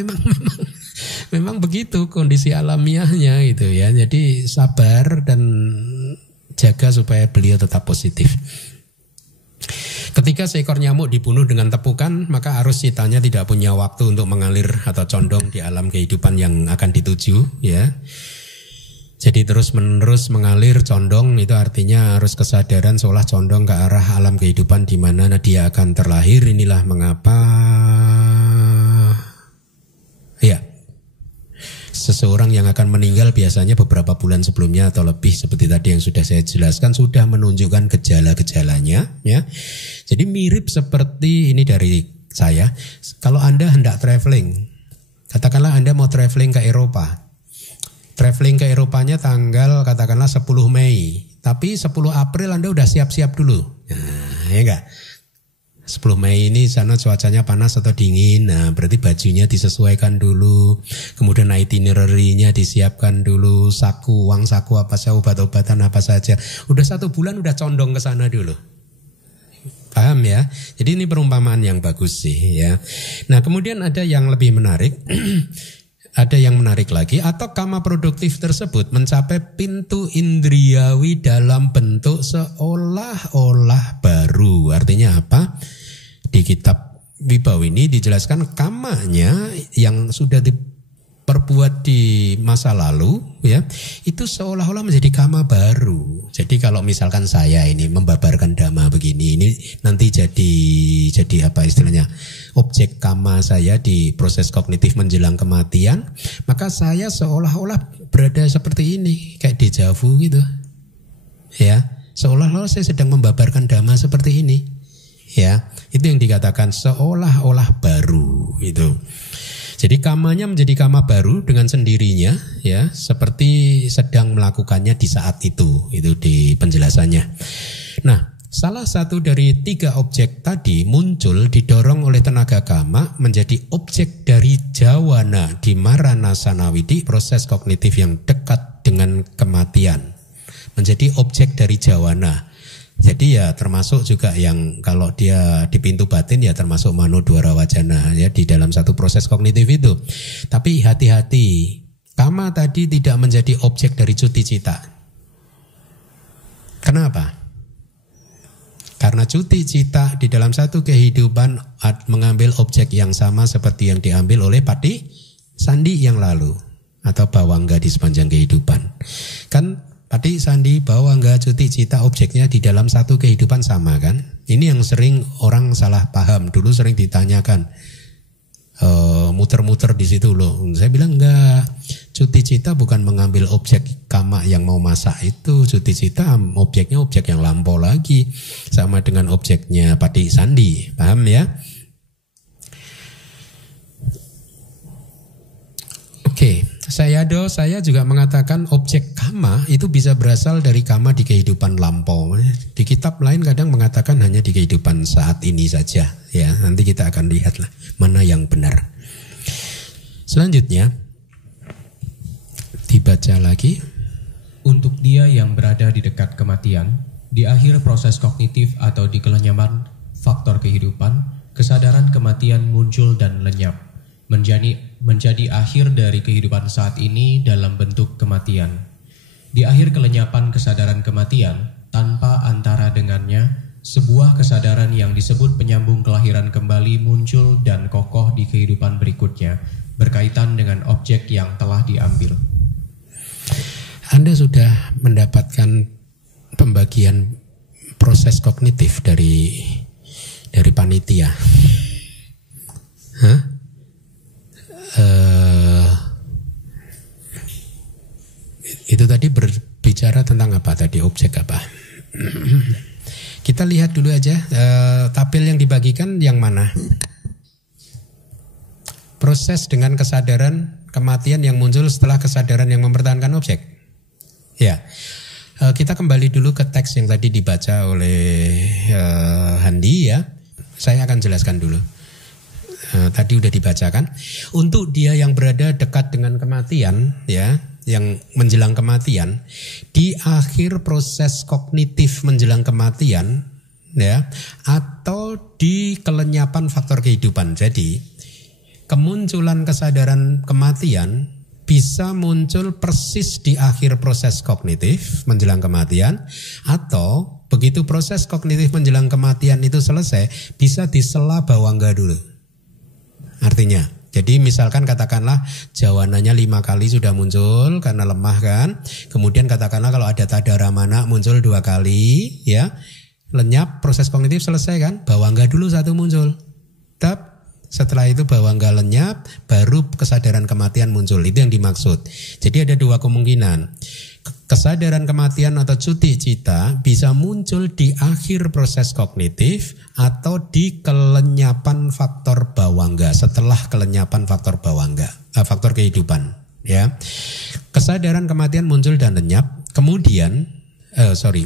memang begitu kondisi alamiahnya gitu ya. Jadi sabar dan jaga supaya beliau tetap positif. Ketika seekor nyamuk dibunuh dengan tepukan, maka arus citanya tidak punya waktu untuk mengalir atau condong di alam kehidupan yang akan dituju, ya. Jadi terus-menerus mengalir condong, itu artinya arus kesadaran seolah condong ke arah alam kehidupan di mana dia akan terlahir. Inilah mengapa ya, seseorang yang akan meninggal biasanya beberapa bulan sebelumnya atau lebih, seperti tadi yang sudah saya jelaskan, sudah menunjukkan gejala-gejalanya, ya. Jadi mirip seperti ini dari saya. Kalau Anda hendak traveling, katakanlah Anda mau traveling ke Eropa. Traveling ke Eropanya tanggal katakanlah 10 Mei. Tapi 10 April Anda udah siap-siap dulu. Nah, ya enggak? 10 Mei ini sana cuacanya panas atau dingin. Nah, berarti bajunya disesuaikan dulu. Kemudian itinerary-nya disiapkan dulu. Saku, uang saku apa saja, obat-obatan apa saja. Udah 1 bulan udah condong ke sana dulu. Paham ya? Jadi ini perumpamaan yang bagus sih ya. Nah, kemudian ada yang lebih menarik. Ada yang menarik lagi, atau kama produktif tersebut mencapai pintu indriawi dalam bentuk seolah-olah baru. Artinya apa? Di kitab Wibau ini dijelaskan kamanya yang sudah diperbuat di masa lalu, ya, itu seolah-olah menjadi kama baru. Jadi kalau misalkan saya ini membabarkan dhamma begini, ini nanti jadi apa istilahnya? Objek kama saya di proses kognitif menjelang kematian, maka saya seolah-olah berada seperti ini, kayak deja vu gitu. Ya, seolah-olah saya sedang membabarkan dhamma seperti ini. Ya, itu yang dikatakan seolah-olah baru itu. Jadi kamanya menjadi kama baru dengan sendirinya, ya, seperti sedang melakukannya di saat itu di penjelasannya. Nah, salah satu dari 3 objek tadi muncul didorong oleh tenaga kama menjadi objek dari jawana di marana sanawidi, proses kognitif yang dekat dengan kematian. Menjadi objek dari jawana. Jadi ya termasuk juga yang kalau dia di pintu batin ya termasuk mano dwara wajana ya di dalam satu proses kognitif itu. Tapi hati-hati, kama tadi tidak menjadi objek dari cuti cita. Kenapa? Karena cuti cita di dalam satu kehidupan mengambil objek yang sama seperti yang diambil oleh pati sandi yang lalu atau bawangga di sepanjang kehidupan. Kan pati sandi bawangga cuti cita objeknya di dalam satu kehidupan sama kan? Ini yang sering orang salah paham. Dulu sering ditanyakan muter-muter di situ loh. Saya bilang enggak. Cuti cita bukan mengambil objek kama yang mau masak itu. Cuti cita objeknya objek yang lampau lagi. Sama dengan objeknya pati sandi. Paham ya? Oke. Saya juga mengatakan objek kama itu bisa berasal dari kama di kehidupan lampau. Di kitab lain kadang mengatakan hanya di kehidupan saat ini saja. Ya, nanti kita akan lihatlah mana yang benar. Selanjutnya dibaca lagi. Untuk dia yang berada di dekat kematian, di akhir proses kognitif atau di kelenyaman faktor kehidupan, kesadaran kematian muncul dan lenyap, menjadi akhir dari kehidupan saat ini dalam bentuk kematian. Di akhir kelenyapan kesadaran kematian, tanpa antara dengannya, sebuah kesadaran yang disebut penyambung kelahiran kembali muncul dan kokoh di kehidupan berikutnya, berkaitan dengan objek yang telah diambil. Anda sudah mendapatkan pembagian proses kognitif dari panitia. Hah? Itu tadi berbicara tentang apa tadi, objek apa? Kita lihat dulu aja tabel yang dibagikan yang mana. Proses dengan kesadaran kematian yang muncul setelah kesadaran yang mempertahankan objek. Ya, kita kembali dulu ke teks yang tadi dibaca oleh Handi ya. Saya akan jelaskan dulu. Tadi udah dibacakan. Untuk dia yang berada dekat dengan kematian, ya, yang menjelang kematian, di akhir proses kognitif menjelang kematian, ya, atau di kelenyapan faktor kehidupan. Jadi kemunculan kesadaran kematian bisa muncul persis di akhir proses kognitif menjelang kematian, atau begitu proses kognitif menjelang kematian itu selesai, bisa disela bawangga dulu. Artinya, jadi misalkan katakanlah jawananya 5 kali sudah muncul karena lemah kan. Kemudian katakanlah kalau ada tadaramana muncul 2 kali, ya, lenyap, proses kognitif selesai kan. Bawangga dulu 1 muncul. Setelah itu bawangga lenyap, baru kesadaran kematian muncul. Itu yang dimaksud. Jadi ada 2 kemungkinan. Kesadaran kematian atau cuti cita bisa muncul di akhir proses kognitif atau di kelenyapan faktor bawangga, setelah kelenyapan faktor bawangga, faktor kehidupan, ya. Kesadaran kematian muncul dan lenyap, kemudian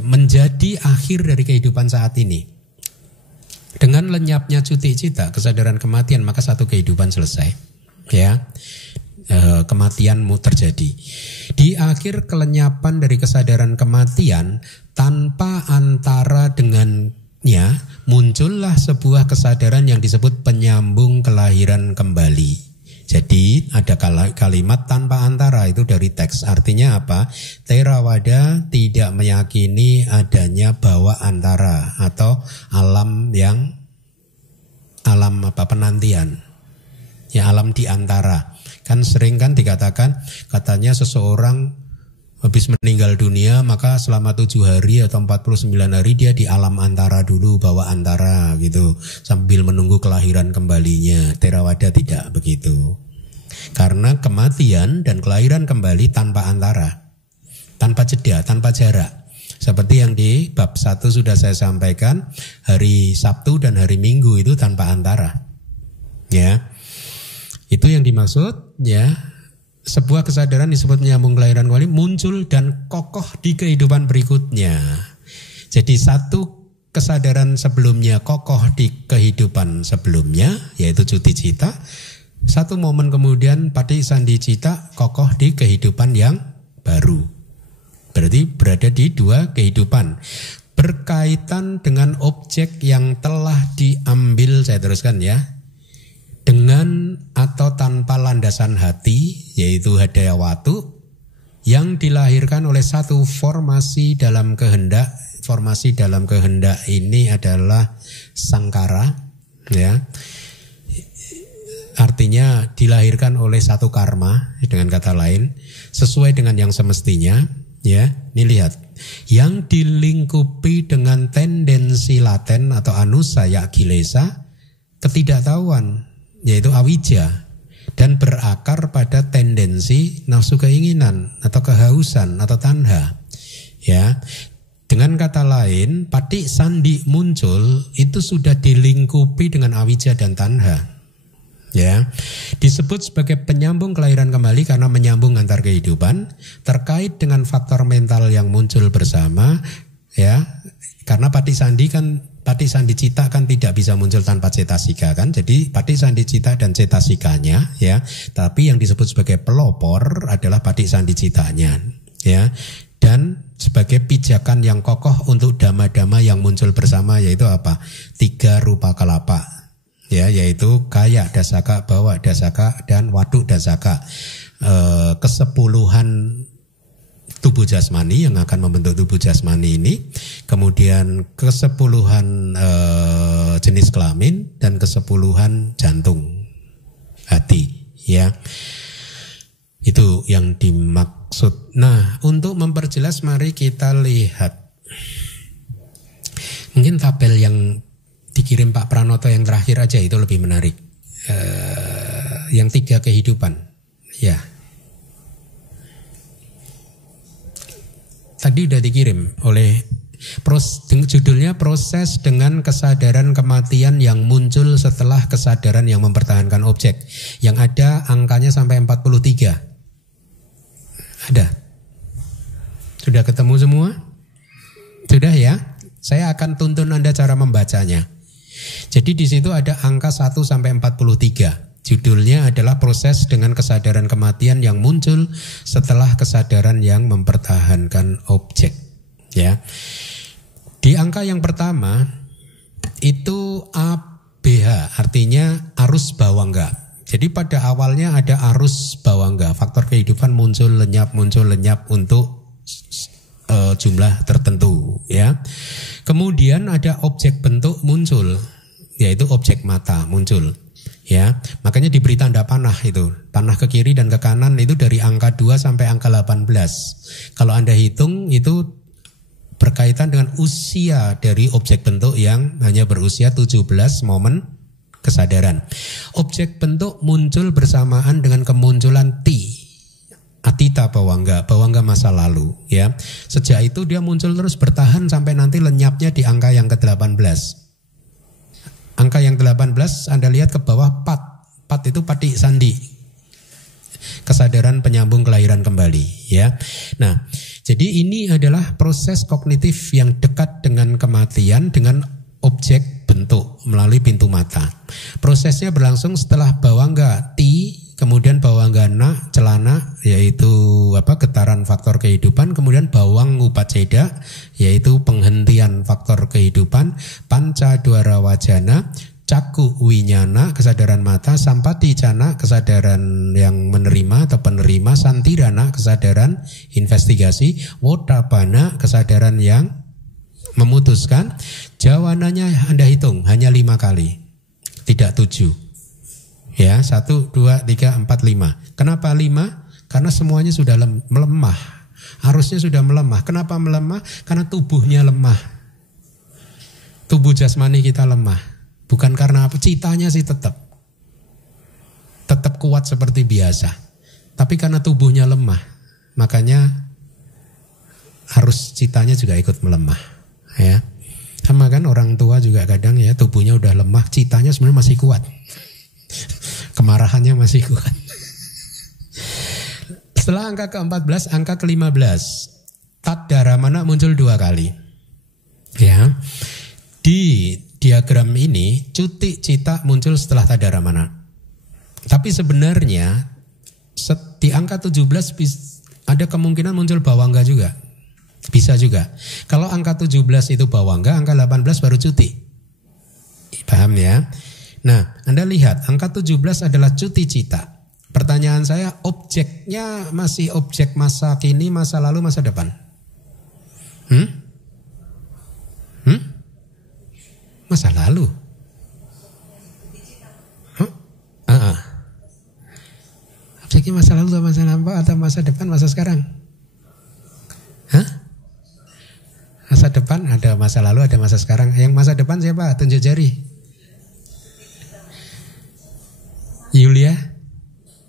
menjadi akhir dari kehidupan saat ini. Dengan lenyapnya cuti cita, kesadaran kematian, maka satu kehidupan selesai, ya. Kematianmu terjadi. Di akhir kelenyapan dari kesadaran kematian, tanpa antara dengannya, muncullah sebuah kesadaran yang disebut penyambung kelahiran kembali. Jadi ada kalimat tanpa antara, itu dari teks. Artinya apa? Theravada tidak meyakini adanya bahwa antara atau alam penantian. Ya, alam di antara. Kan sering kan dikatakan, katanya seseorang habis meninggal dunia maka selama 7 hari atau 49 hari dia di alam antara dulu, bawah antara gitu, sambil menunggu kelahiran kembalinya. Theravada tidak begitu. Karena kematian dan kelahiran kembali tanpa antara, tanpa jeda, tanpa jarak. Seperti yang di bab 1 sudah saya sampaikan, hari Sabtu dan hari Minggu itu tanpa antara. Ya. Itu yang dimaksud, ya. Sebuah kesadaran disebut menyambung kelahiran kembali muncul dan kokoh di kehidupan berikutnya. Jadi satu kesadaran sebelumnya kokoh di kehidupan sebelumnya, yaitu cuti cita. Satu momen kemudian pati sandi cita kokoh di kehidupan yang baru. Berarti berada di 2 kehidupan. Berkaitan dengan objek yang telah diambil, saya teruskan ya. Dengan atau tanpa landasan hati, yaitu hadaya watu, yang dilahirkan oleh satu formasi dalam kehendak. Formasi dalam kehendak ini adalah sangkara, ya. Artinya dilahirkan oleh satu karma, dengan kata lain, sesuai dengan yang semestinya, ya. Ini lihat, yang dilingkupi dengan tendensi laten atau anusaya kilesa, ketidaktahuan, yaitu awija, dan berakar pada tendensi nafsu keinginan atau kehausan atau tanha, ya. Dengan kata lain, pati sandi muncul itu sudah dilingkupi dengan awija dan tanha, ya. Disebut sebagai penyambung kelahiran kembali karena menyambung antar kehidupan terkait dengan faktor mental yang muncul bersama, ya. Karena pati sandi cita kan tidak bisa muncul tanpa cetasika kan. Jadi pati sandi cita dan cetasikanya, ya. Tapi yang disebut sebagai pelopor adalah pati sandi citanya, ya. Dan sebagai pijakan yang kokoh untuk dhamma-dhamma yang muncul bersama, yaitu apa? 3 rupa kelapa, ya, yaitu kaya dasaka, bawa dasaka, dan waduk dasaka. Kesepuluhan tubuh jasmani yang akan membentuk tubuh jasmani ini, kemudian kesepuluhan jenis kelamin dan kesepuluhan jantung hati, ya. Itu yang dimaksud. Nah, untuk memperjelas mari kita lihat mungkin tabel yang dikirim Pak Pranoto yang terakhir aja, itu lebih menarik. yang 3 kehidupan. Ya. Tadi udah dikirim oleh judulnya proses dengan kesadaran kematian yang muncul setelah kesadaran yang mempertahankan objek. Yang ada angkanya sampai 43. Ada. Sudah ketemu semua? Sudah ya? Saya akan tuntun Anda cara membacanya. Jadi di situ ada angka 1 sampai 43. Judulnya adalah proses dengan kesadaran kematian yang muncul setelah kesadaran yang mempertahankan objek. Ya. Di angka yang pertama itu ABH, artinya arus bawangga. Jadi pada awalnya ada arus bawangga, faktor kehidupan muncul lenyap untuk jumlah tertentu, ya. Kemudian ada objek bentuk muncul, yaitu objek mata muncul. Ya, makanya diberi tanda panah itu. Panah ke kiri dan ke kanan itu dari angka 2 sampai angka 18. Kalau Anda hitung itu berkaitan dengan usia dari objek bentuk yang hanya berusia 17 momen kesadaran. Objek bentuk muncul bersamaan dengan kemunculan Atita bawangga masa lalu, ya. Sejak itu dia muncul terus bertahan sampai nanti lenyapnya di angka yang ke-18. Angka yang 18 Anda lihat ke bawah pat itu patik sandi. Kesadaran penyambung kelahiran kembali, ya. Nah, jadi ini adalah proses kognitif yang dekat dengan kematian dengan objek bentuk melalui pintu mata. Prosesnya berlangsung setelah bawangga kemudian bawangga celana yaitu getaran faktor kehidupan, kemudian bawang upaceda yaitu penghentian faktor kehidupan, panca dwara wajana, caku winyana kesadaran mata, sampati cana kesadaran yang menerima atau penerima, santirana kesadaran investigasi, wodabana kesadaran yang memutuskan. Jawananya Anda hitung hanya 5 kali, tidak 7. Ya, 1, 2, 3, 4, 5. Kenapa 5? Karena semuanya sudah melemah. Arusnya sudah melemah. Kenapa melemah? Karena tubuhnya lemah. Tubuh jasmani kita lemah. Bukan karena apa, citanya sih tetap kuat seperti biasa. Tapi karena tubuhnya lemah, makanya harus citanya juga ikut melemah. Ya, sama kan orang tua juga kadang ya tubuhnya udah lemah, citanya sebenarnya masih kuat. Kemarahannya masih kuat. Setelah angka ke-14, angka ke-15, Tadaramana muncul 2 kali. Ya, di diagram ini cuti cita muncul setelah Tadaramana. Tapi sebenarnya di angka 17 ada kemungkinan muncul bawangga juga. Bisa juga. Kalau angka 17 itu bawangga, angka 18 baru cuti. Paham ya? Nah, Anda lihat angka 17 adalah cuti cita. Pertanyaan saya, objeknya masih objek masa kini, masa lalu, masa depan? Masa lalu? Objeknya masa lalu atau masa lampau atau masa depan, masa sekarang? Masa depan ada masa lalu, ada masa sekarang. Yang masa depan siapa? Tunjuk jari. Yulia?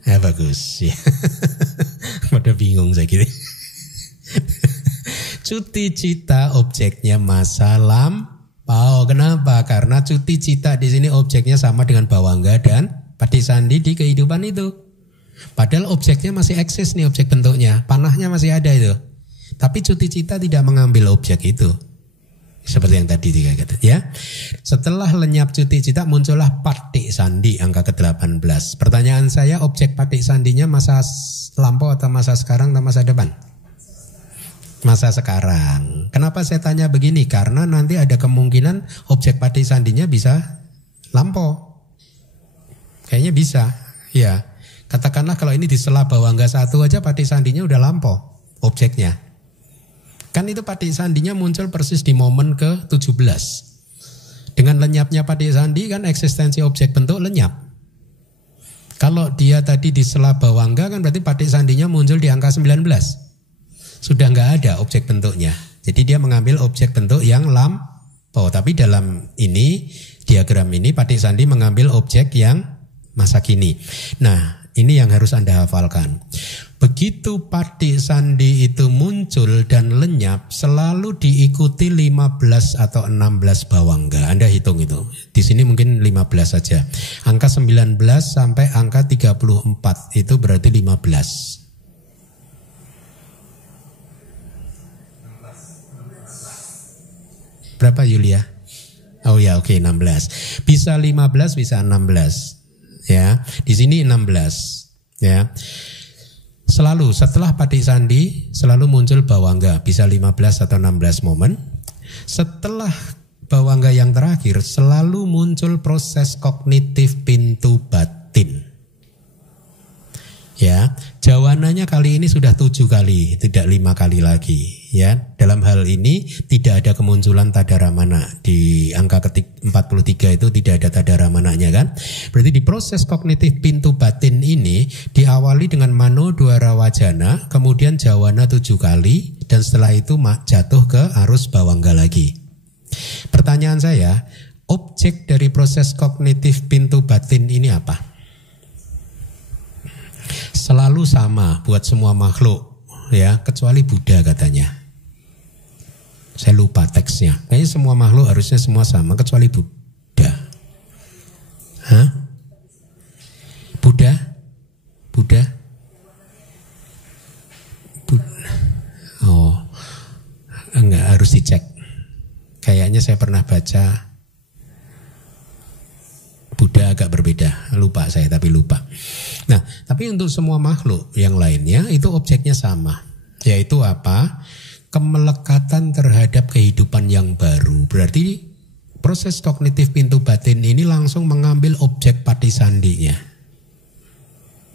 Bagus ya. Pada bingung saya kira. Cuti cita objeknya masa lampau. Kenapa? Karena cuti cita di sini objeknya sama dengan bawangga dan patisandi di kehidupan itu. Padahal objeknya masih eksis nih, objek bentuknya. Panahnya masih ada itu. Tapi cuti cita tidak mengambil objek itu. Seperti yang tadi dikatakan ya. Setelah lenyap cuti cita muncullah patik sandi angka ke-18. Pertanyaan saya, objek patik sandinya masa lampau atau masa sekarang atau masa depan? Masa sekarang. Kenapa saya tanya begini? Karena nanti ada kemungkinan objek patik sandinya bisa lampau. Kayaknya bisa. Ya. Katakanlah kalau ini di sela bawangga 1 aja patik sandinya udah lampau objeknya. Kan itu patik sandinya muncul persis di momen ke-17. Dengan lenyapnya patik sandi kan eksistensi objek bentuk lenyap. Kalau dia tadi di sela bawangga kan berarti patik sandinya muncul di angka 19. Sudah nggak ada objek bentuknya. Jadi dia mengambil objek bentuk yang lampau. Tapi dalam ini diagram ini patik sandi mengambil objek yang masa kini. Nah, ini yang harus Anda hafalkan. Begitu patik sandi itu muncul dan lenyap, selalu diikuti 15 atau 16 bawangga. Anda hitung itu. Di sini mungkin 15 saja. Angka 19 sampai angka 34 itu berarti 15. Berapa Yulia? Oh ya, oke, 16. Bisa 15, bisa 16. Ya, di sini 16. Ya. Selalu setelah patik sandi selalu muncul bawangga, bisa 15 atau 16 momen. Setelah bawangga yang terakhir selalu muncul proses kognitif pintu batin. Ya, jawananya kali ini sudah 7 kali, tidak 5 kali lagi. Ya, dalam hal ini tidak ada kemunculan tadaramana. Di angka ketik 43 itu tidak ada tadaramananya kan. Berarti di proses kognitif pintu batin ini diawali dengan mano dwara wajana, kemudian jawana 7 kali, dan setelah itu jatuh ke arus bawangga lagi. Pertanyaan saya, objek dari proses kognitif pintu batin ini apa? Selalu sama buat semua makhluk, ya, kecuali Buddha katanya. Saya lupa teksnya. Kayaknya semua makhluk harusnya semua sama kecuali Buddha. Hah? Buddha? Oh, enggak, harus dicek. Kayaknya saya pernah baca Buddha agak berbeda, lupa saya tapi lupa. Nah, tapi untuk semua makhluk yang lainnya itu objeknya sama, yaitu apa? Kemelekatan terhadap kehidupan yang baru. Berarti proses kognitif pintu batin ini langsung mengambil objek patik sandinya.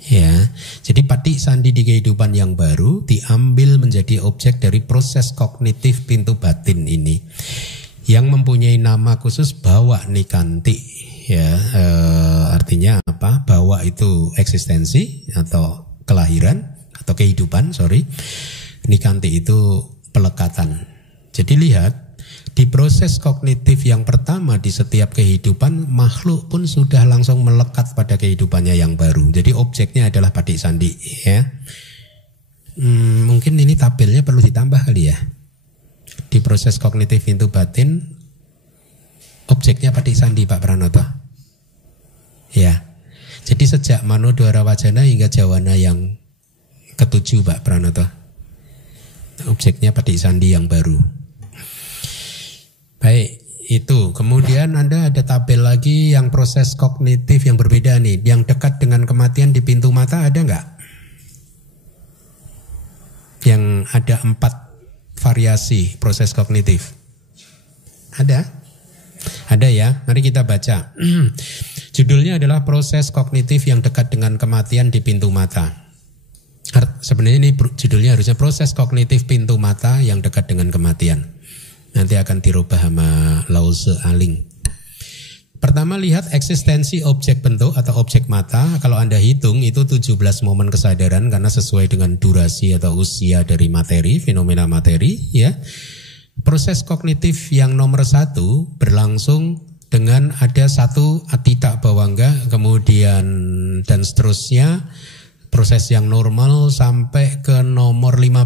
Ya, jadi patik sandi di kehidupan yang baru diambil menjadi objek dari proses kognitif pintu batin ini, yang mempunyai nama khusus bawa nikanti. Ya, artinya apa? Bawa itu eksistensi atau kelahiran atau kehidupan, Nikanti itu pelekatan. Jadi lihat, di proses kognitif yang pertama di setiap kehidupan, makhluk pun sudah langsung melekat pada kehidupannya yang baru. Jadi objeknya adalah patik sandi, ya. Mungkin ini tabelnya perlu ditambah kali ya. Di proses kognitif pintu batin, objeknya patik sandi, Pak Pranoto. Ya. Jadi sejak mano dwara wajana hingga jawana yang ke-7, Pak Pranoto. Objeknya patik sandi yang baru. Baik, itu. Kemudian Anda ada tabel lagi yang proses kognitif yang berbeda nih. Yang dekat dengan kematian di pintu mata ada enggak? Yang ada 4 variasi proses kognitif. Ada? Ada ya, mari kita baca. Judulnya adalah proses kognitif yang dekat dengan kematian di pintu mata. Sebenarnya ini judulnya harusnya proses kognitif pintu mata yang dekat dengan kematian. Nanti akan dirubah sama Lause Aling. Pertama, lihat eksistensi objek bentuk atau objek mata. Kalau Anda hitung itu 17 momen kesadaran karena sesuai dengan durasi atau usia dari materi, fenomena materi, ya. Proses kognitif yang nomor 1 berlangsung dengan ada 1 atita bawangga, kemudian dan seterusnya. Proses yang normal sampai ke nomor 15.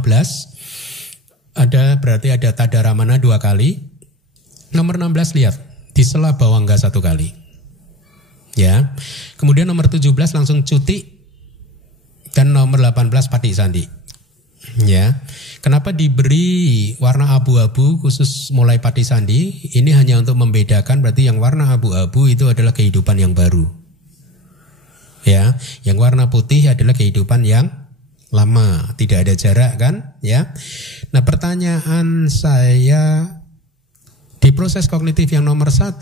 Berarti ada tadaramana 2 kali. Nomor 16 lihat, disela bawangga 1 kali. Ya. Kemudian nomor 17 langsung cuti, dan nomor 18 patik sandi. Ya. Kenapa diberi warna abu-abu khusus mulai patik sandi? Ini hanya untuk membedakan, berarti yang warna abu-abu itu adalah kehidupan yang baru. Ya, yang warna putih adalah kehidupan yang lama, tidak ada jarak kan, ya. Nah, pertanyaan saya, di proses kognitif yang nomor 1,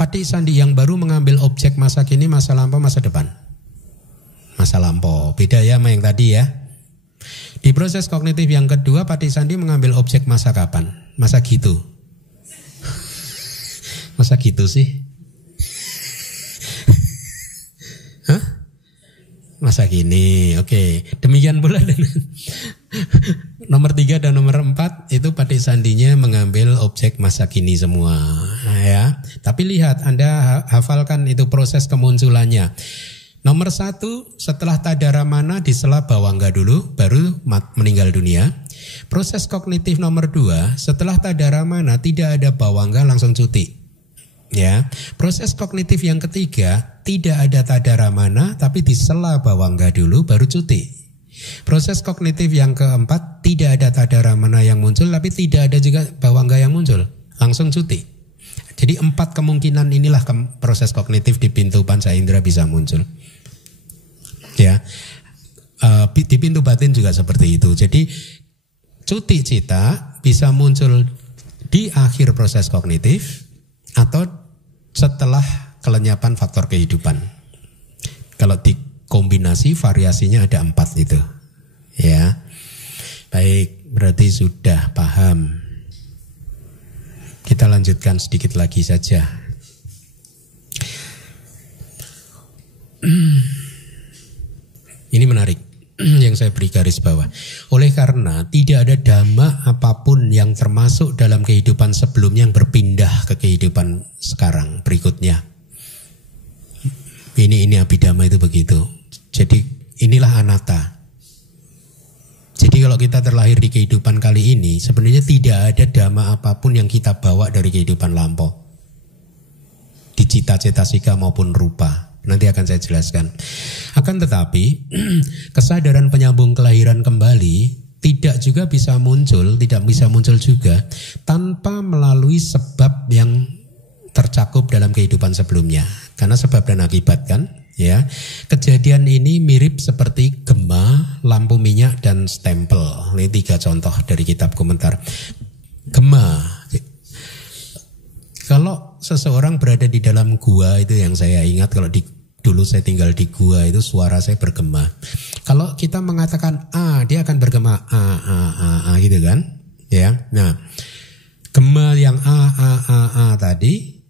patik sandi yang baru mengambil objek masa kini, masa lampau, masa depan. Masa lampau, beda ya sama yang tadi ya. Di proses kognitif yang kedua, patik sandi mengambil objek masa kapan? Masa gitu. Masa gitu sih? Hah? Masa gini, oke. Demikian pula dengan nomor 3 dan nomor 4 itu patik sandinya mengambil objek masa kini semua, ya. Tapi lihat, Anda hafalkan itu proses kemunculannya. Nomor 1, setelah tadaramana disela bawangga dulu, baru meninggal dunia. Proses kognitif nomor 2, setelah tadaramana tidak ada bawangga langsung cuti. Ya, proses kognitif yang ketiga, tidak ada tadaramana tapi disela bawangga dulu, baru cuti. Proses kognitif yang keempat, tidak ada tadaramana yang muncul tapi tidak ada juga bawangga yang muncul, langsung cuti. Jadi 4 kemungkinan inilah proses kognitif di pintu panca indera bisa muncul. Ya, di pintu batin juga seperti itu. Jadi cuti cita bisa muncul di akhir proses kognitif atau setelah kelenyapan faktor kehidupan. Kalau dikombinasi variasinya ada 4 itu. Ya, baik, berarti sudah paham. Kita lanjutkan sedikit lagi saja. Ini menarik yang saya beri garis bawah. Oleh karena tidak ada dhamma apapun yang termasuk dalam kehidupan sebelumnya yang berpindah ke kehidupan sekarang berikutnya. Ini abhidhamma itu begitu. Jadi inilah anatta. Jadi kalau kita terlahir di kehidupan kali ini, sebenarnya tidak ada dhamma apapun yang kita bawa dari kehidupan lampau. Di cita-cetasika maupun rupa. Nanti akan saya jelaskan. Akan tetapi, kesadaran penyambung kelahiran kembali tidak juga bisa muncul, tidak bisa muncul juga tanpa melalui sebab yang tercakup dalam kehidupan sebelumnya. Karena sebab dan akibat kan. Ya, kejadian ini mirip seperti gema, lampu minyak dan stempel. Ini 3 contoh dari kitab komentar. Gema, kalau seseorang berada di dalam gua, itu yang saya ingat kalau dulu saya tinggal di gua itu suara saya bergema. Kalau kita mengatakan A, dia akan bergema A gitu kan? Ya, nah gema yang A tadi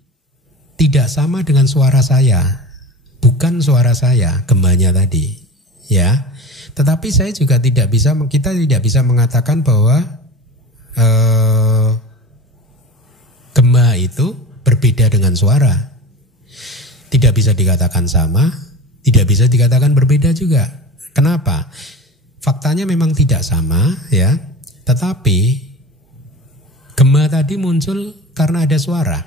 tidak sama dengan suara saya. Bukan suara saya, gemanya tadi, ya. Tetapi saya juga kita tidak bisa mengatakan bahwa gema itu berbeda dengan suara. Tidak bisa dikatakan sama, tidak bisa dikatakan berbeda juga. Kenapa? Faktanya memang tidak sama, ya. Tetapi gema tadi muncul karena ada suara.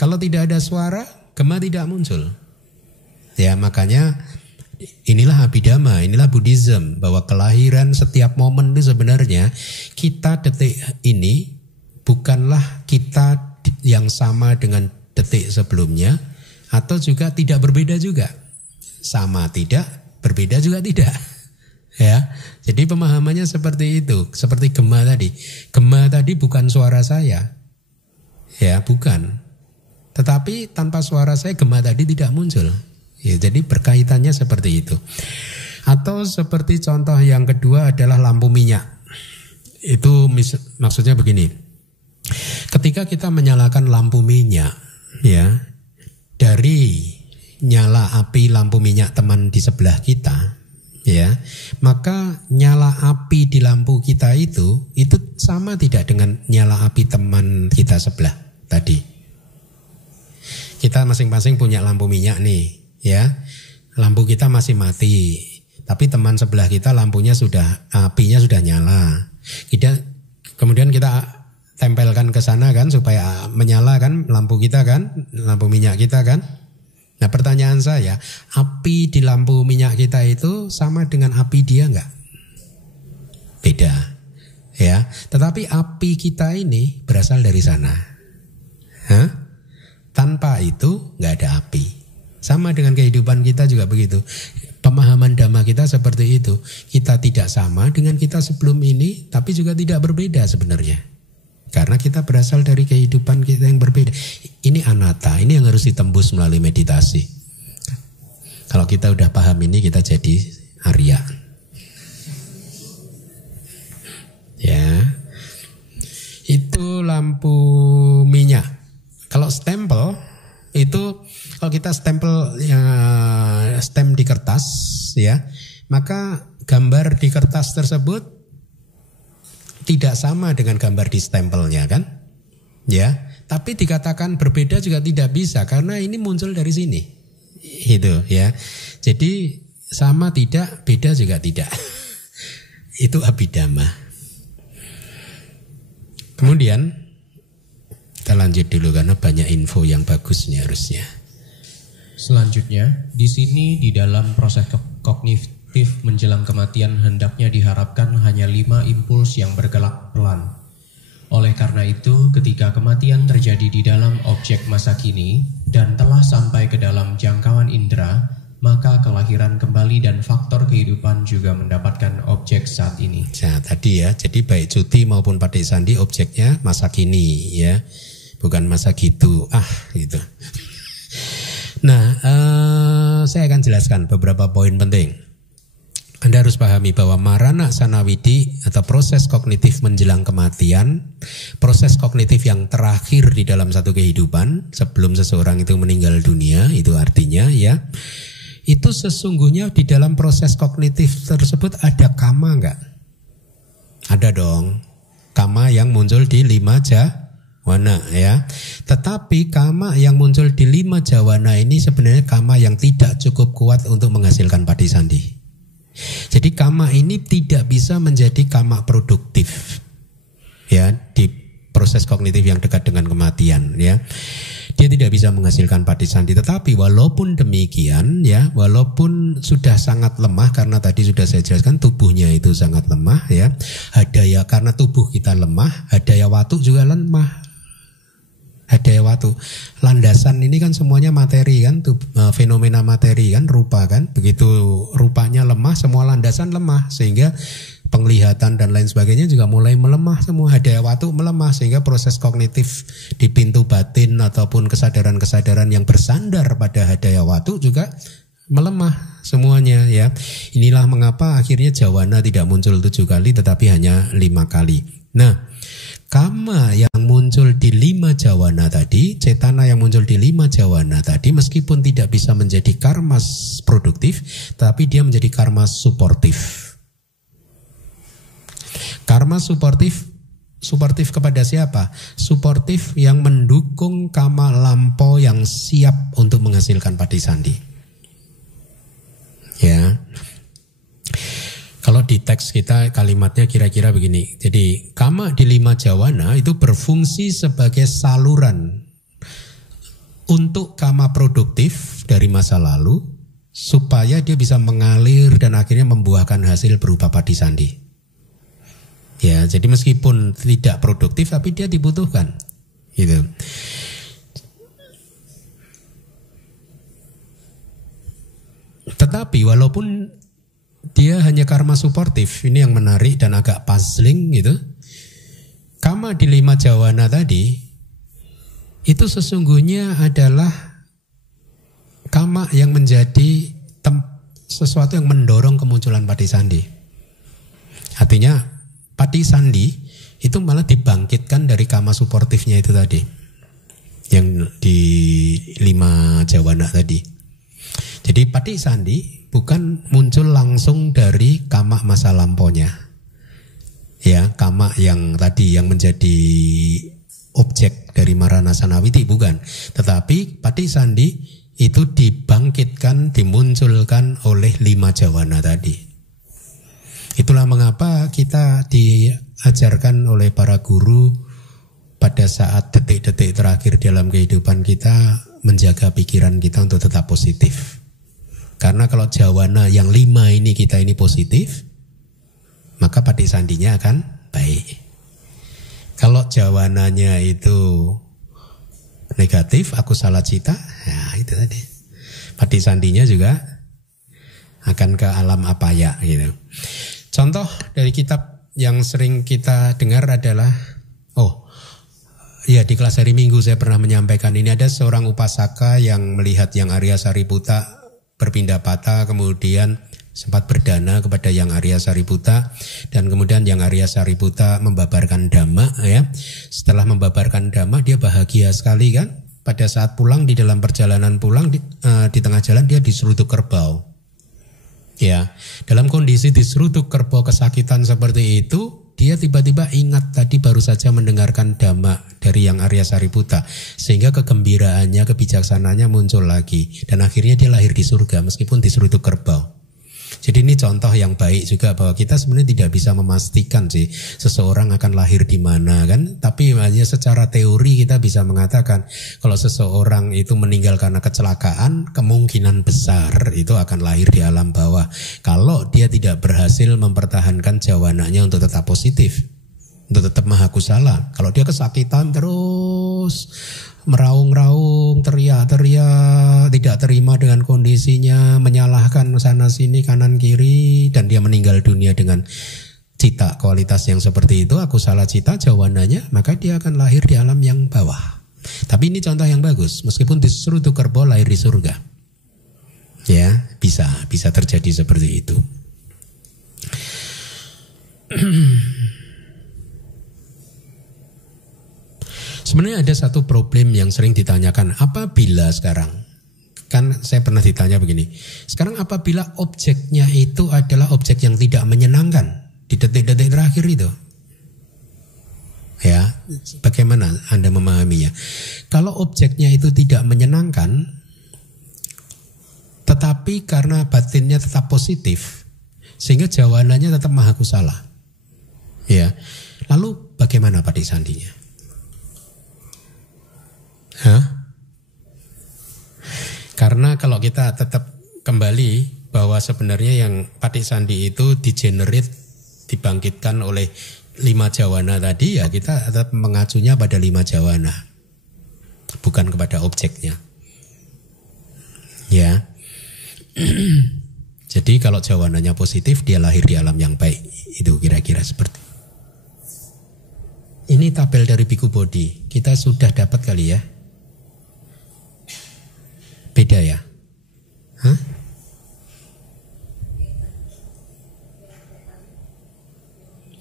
Kalau tidak ada suara, gema tidak muncul. Ya, makanya inilah abhidhamma, inilah Buddhism, bahwa kelahiran setiap momen itu sebenarnya kita detik ini bukanlah kita yang sama dengan detik sebelumnya, atau juga tidak berbeda juga. Sama tidak, berbeda juga tidak. Ya, jadi pemahamannya seperti itu, seperti gema tadi. Gema tadi bukan suara saya. Ya, bukan. Tetapi tanpa suara saya gema tadi tidak muncul. Ya, jadi berkaitannya seperti itu. Atau seperti contoh yang kedua adalah lampu minyak. Itu maksudnya begini. Ketika kita menyalakan lampu minyak, ya, dari nyala api lampu minyak teman di sebelah kita, ya, maka nyala api di lampu kita itu sama tidak dengan nyala api teman kita sebelah tadi. Kita masing-masing punya lampu minyak nih. Ya, lampu kita masih mati, tapi teman sebelah kita lampunya apinya sudah nyala. Kemudian kita tempelkan ke sana kan supaya menyala kan lampu kita kan, lampu minyak kita kan. Nah, pertanyaan saya, api di lampu minyak kita itu sama dengan api dia enggak? Beda. Ya, tetapi api kita ini berasal dari sana. Tanpa itu enggak ada api. Sama dengan kehidupan kita juga begitu. Pemahaman dhamma kita seperti itu. Kita tidak sama dengan kita sebelum ini, tapi juga tidak berbeda sebenarnya. Karena kita berasal dari kehidupan kita yang berbeda. Ini anatta, ini yang harus ditembus melalui meditasi. Kalau kita udah paham ini, kita jadi Arya. Ya, itu lampu minyak. Kalau stempel itu, kalau kita stem di kertas, ya, maka gambar di kertas tersebut tidak sama dengan gambar di stempelnya kan, ya. Tapi dikatakan berbeda juga tidak bisa karena ini muncul dari sini, Itu ya. Jadi sama tidak, beda juga tidak. Itu abhidhamma. Kemudian kita lanjut dulu karena banyak info yang bagus nih harusnya. Selanjutnya, di sini di dalam proses kognitif menjelang kematian hendaknya diharapkan hanya 5 impuls yang bergerak pelan. Oleh karena itu, ketika kematian terjadi di dalam objek masa kini dan telah sampai ke dalam jangkauan indera, maka kelahiran kembali dan faktor kehidupan juga mendapatkan objek saat ini. Nah, tadi ya, jadi baik cuti maupun patik sandi objeknya masa kini ya, bukan masa gitu, gitu. Nah, saya akan jelaskan beberapa poin penting. Anda harus pahami bahwa marana sanawiti atau proses kognitif menjelang kematian, proses kognitif yang terakhir di dalam satu kehidupan sebelum seseorang itu meninggal dunia, itu artinya ya, itu sesungguhnya di dalam proses kognitif tersebut ada kama enggak? Ada dong. Kama yang muncul di 5 jawana ya. Tetapi kama yang muncul di 5 jawana ini sebenarnya kama yang tidak cukup kuat untuk menghasilkan padisandi. Jadi kama ini tidak bisa menjadi kama produktif ya di proses kognitif yang dekat dengan kematian ya. Dia tidak bisa menghasilkan padisandi, tetapi walaupun demikian ya, walaupun sudah sangat lemah karena tadi sudah saya jelaskan tubuhnya itu sangat lemah ya. Hadaya karena tubuh kita lemah, hadaya watu juga lemah. Hadaya watu, landasan ini kan semuanya materi kan, fenomena materi kan, rupa kan. Begitu rupanya lemah, semua landasan lemah sehingga penglihatan dan lain sebagainya juga mulai melemah semua. Hadaya watu melemah sehingga proses kognitif di pintu batin ataupun kesadaran-kesadaran yang bersandar pada hadaya watu juga melemah semuanya ya. Inilah mengapa akhirnya jawana tidak muncul 7 kali tetapi hanya 5 kali. Nah, kama yang muncul di 5 jawana tadi, cetana yang muncul di 5 jawana tadi meskipun tidak bisa menjadi karma produktif, tapi dia menjadi karma suportif. Karma suportif kepada siapa? Suportif yang mendukung kama lampau yang siap untuk menghasilkan padisandi. Ya. Kalau di teks kita kalimatnya kira-kira begini. Jadi kama di 5 jawana itu berfungsi sebagai saluran untuk kama produktif dari masa lalu supaya dia bisa mengalir dan akhirnya membuahkan hasil berupa padisandi. Ya, jadi meskipun tidak produktif tapi dia dibutuhkan. Gitu. Tetapi walaupun dia hanya karma suportif, ini yang menarik dan agak puzzling gitu. Kama di 5 jawana tadi itu sesungguhnya adalah kama yang menjadi sesuatu yang mendorong kemunculan padisandi. Artinya padisandi itu malah dibangkitkan dari kama suportifnya itu tadi, yang di 5 jawana tadi. Jadi padisandi bukan muncul langsung dari kama masa lampaunya, ya kama yang tadi yang menjadi objek dari marana sanawiti bukan, tetapi padisandi itu dibangkitkan, dimunculkan oleh 5 jawana tadi. Itulah mengapa kita diajarkan oleh para guru pada saat detik-detik terakhir dalam kehidupan kita menjaga pikiran kita untuk tetap positif. Karena kalau jawana yang 5 ini kita ini positif, maka padisandinya akan baik. Kalau jawananya itu negatif, aku salah cita, ya itu tadi. Padisandinya juga akan ke alam apaya gitu. Contoh dari kitab yang sering kita dengar adalah, di kelas hari Minggu saya pernah menyampaikan ini, ada seorang upasaka yang melihat yang Arya Sariputta berpindah patah, kemudian sempat berdana kepada yang Arya Sariputta, dan kemudian yang Arya Sariputta membabarkan dhamma ya. Setelah membabarkan dhamma dia bahagia sekali kan. Pada saat pulang, di dalam perjalanan pulang di tengah jalan dia diseruduk kerbau. Ya, dalam kondisi diseruduk kerbau kesakitan seperti itu, dia tiba-tiba ingat tadi baru saja mendengarkan dhamma dari yang Arya Sariputta, sehingga kegembiraannya, kebijaksanaannya muncul lagi, dan akhirnya dia lahir di surga meskipun disuruh itu kerbau. Jadi ini contoh yang baik juga bahwa kita sebenarnya tidak bisa memastikan sih seseorang akan lahir di mana kan, tapi hanya secara teori kita bisa mengatakan kalau seseorang itu meninggal karena kecelakaan, kemungkinan besar itu akan lahir di alam bawah kalau dia tidak berhasil mempertahankan jawananya untuk tetap positif, untuk tetap maha kusala. Kalau dia kesakitan terus meraung-raung, teriak-teriak, tidak terima dengan kondisinya, menyalahkan sana sini kanan kiri, dan dia meninggal dunia dengan cita kualitas yang seperti itu, akusala cita jawananya, maka dia akan lahir di alam yang bawah. Tapi ini contoh yang bagus, meskipun disuruh itu kerbau lahir di surga. Ya, bisa terjadi seperti itu. Sebenarnya ada satu problem yang sering ditanyakan, apabila sekarang, kan saya pernah ditanya begini, sekarang apabila objeknya itu adalah objek yang tidak menyenangkan di detik-detik terakhir itu, ya, bagaimana Anda memahaminya? Kalau objeknya itu tidak menyenangkan, tetapi karena batinnya tetap positif, sehingga jawanannya tetap maha kusala, ya, lalu bagaimana Patik Sandinya? Karena kalau kita tetap kembali bahwa sebenarnya yang Patik Sandi itu dibangkitkan oleh 5 jawana tadi, ya kita tetap mengacunya pada 5 jawana, bukan kepada objeknya. Ya. Jadi kalau jawananya positif, dia lahir di alam yang baik. Itu kira-kira seperti. Ini tabel dari Biku Bodhi. Kita sudah dapat kali ya. Beda ya? Hah?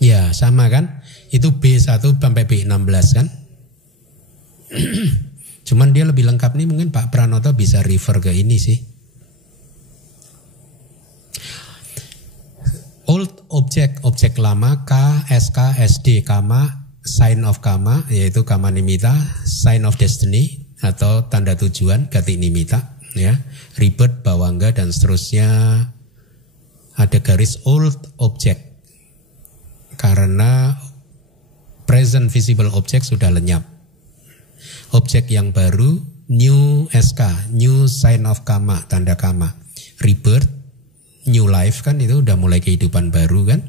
Ya sama kan? Itu B1 sampai B16 kan? Cuman dia lebih lengkap nih, mungkin Pak Pranoto bisa refer ke ini sih. Old objek lama, K, SK, SD, Kama, sign of Kama, yaitu Kama Nimitta, sign of destiny, atau tanda tujuan gati nimita, ya, rebirth, bawangga, dan seterusnya. Ada garis old object karena present visible object sudah lenyap. Objek yang baru new SK, new sign of Kama, tanda Kama, rebirth, new life, kan itu udah mulai kehidupan baru kan,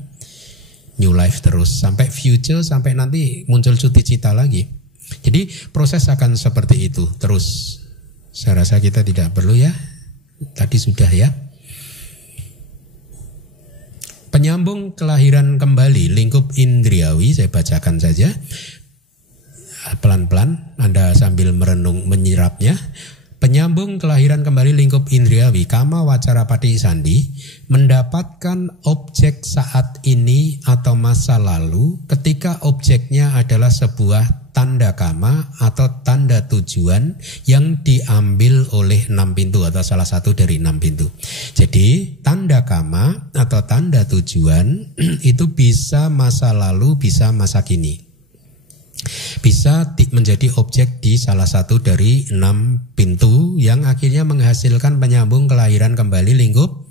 new life terus sampai future, sampai nanti muncul cuti cita lagi. Jadi proses akan seperti itu terus. Saya rasa kita tidak perlu ya. Tadi sudah ya. Penyambung kelahiran kembali lingkup indriawi, saya bacakan saja. Pelan-pelan Anda sambil merenung menyerapnya. Penyambung kelahiran kembali lingkup indriawi, Kama Wacara Patik Sandi mendapatkan objek saat ini atau masa lalu ketika objeknya adalah sebuah tanda kama atau tanda tujuan yang diambil oleh 6 pintu atau salah satu dari 6 pintu. Jadi tanda kama atau tanda tujuan itu bisa masa lalu, bisa masa kini. Bisa menjadi objek di salah satu dari 6 pintu yang akhirnya menghasilkan penyambung kelahiran kembali lingkup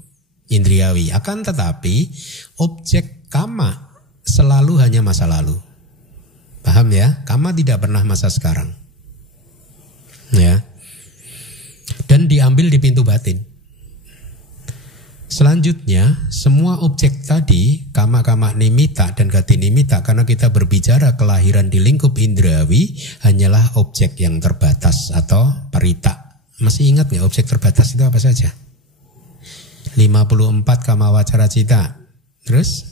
indriawi. Akan tetapi objek kama selalu hanya masa lalu. Paham ya? Kama tidak pernah masa sekarang. Ya. Dan diambil di pintu batin. Selanjutnya, semua objek tadi, kama-kama nimitta dan gati nimitta, karena kita berbicara kelahiran di lingkup indrawi, hanyalah objek yang terbatas atau parita. Masih ingat nggak objek terbatas itu apa saja? 54 kama wacara cita. Terus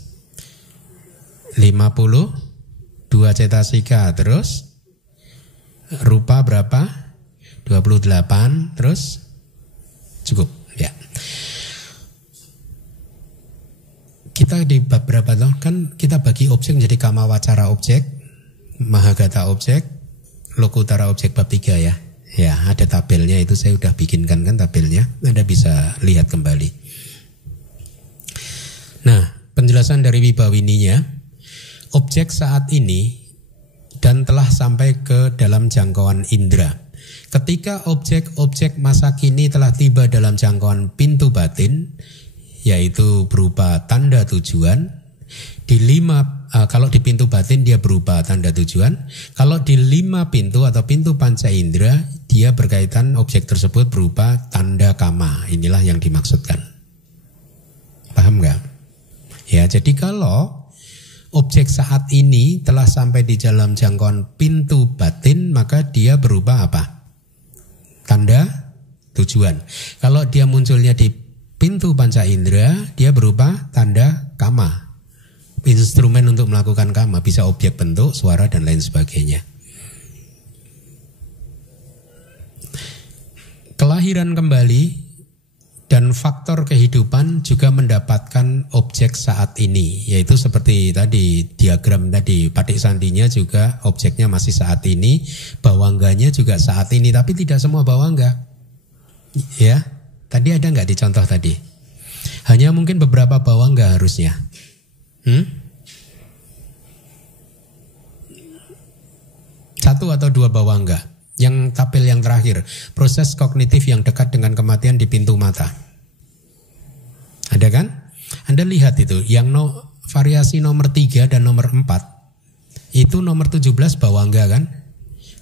52 cetasika. Terus rupa berapa? 28. Terus cukup ya. Kita di bab berapa toh? Kan kita bagi objek menjadi kama wacara objek, mahagata objek, lokutara objek bab 3 ya. Ya, ada tabelnya itu saya udah bikinkan kan tabelnya. Anda bisa lihat kembali. Nah, penjelasan dari Wibawininya, objek saat ini dan telah sampai ke dalam jangkauan indera. Ketika objek-objek masa kini telah tiba dalam jangkauan pintu batin, yaitu berupa tanda tujuan, kalau di pintu batin dia berupa tanda tujuan, kalau di 5 pintu atau pintu panca indera dia berkaitan objek tersebut berupa tanda kama. Inilah yang dimaksudkan. Paham nggak? Ya, jadi kalau objek saat ini telah sampai di dalam jangkauan pintu batin, maka dia berupa apa? Tanda tujuan. Kalau dia munculnya di pintu panca indera, dia berupa tanda kama. Instrumen untuk melakukan kama, bisa objek bentuk, suara, dan lain sebagainya. Kelahiran kembali dan faktor kehidupan juga mendapatkan objek saat ini, yaitu seperti tadi diagram tadi, patik sandinya juga objeknya masih saat ini, bawangganya juga saat ini, tapi tidak semua bawangga. Ya, tadi ada nggak di contoh tadi? Hanya mungkin beberapa bawangga harusnya. Satu atau dua bawangga. Yang tabel yang terakhir, proses kognitif yang dekat dengan kematian di pintu mata. Ada kan? Anda lihat itu, yang variasi nomor 3 dan nomor 4, itu nomor 17 bawangga kan?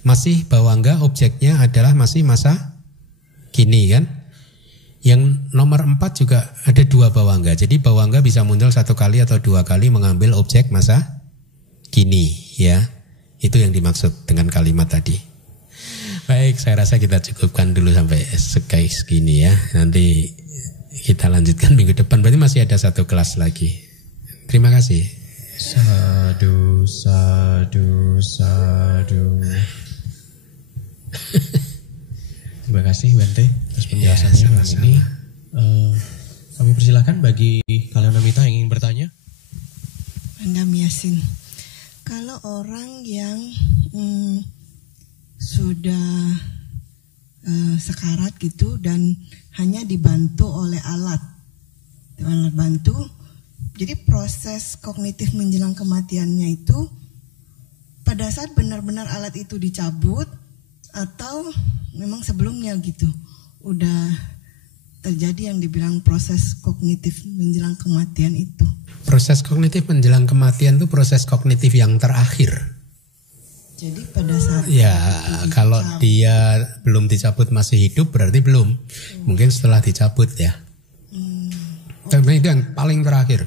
Masih bawangga, objeknya adalah masih masa kini kan? Yang nomor 4 juga ada 2 bawangga. Jadi bawangga bisa muncul 1 kali atau 2 kali mengambil objek masa kini, ya. Itu yang dimaksud dengan kalimat tadi. Baik, saya rasa kita cukupkan dulu sampai segini ya. Nanti kita lanjutkan minggu depan. Berarti masih ada 1 kelas lagi. Terima kasih. Sadu, sadu, sadu. Terima kasih Bante atas penjelasannya malam ini. Kami persilakan bagi kalian wanita yang ingin bertanya. Anda Yasin, kalau orang yang sudah sekarat gitu dan hanya dibantu oleh alat bantu, jadi proses kognitif menjelang kematiannya itu pada saat benar-benar alat itu dicabut atau memang sebelumnya gitu udah terjadi yang dibilang proses kognitif menjelang kematian itu. Proses kognitif menjelang kematian itu proses kognitif yang terakhir. Jadi pada saat ya kalau dia belum dicabut masih hidup berarti belum. Mungkin setelah dicabut ya. Tapi itu yang paling terakhir.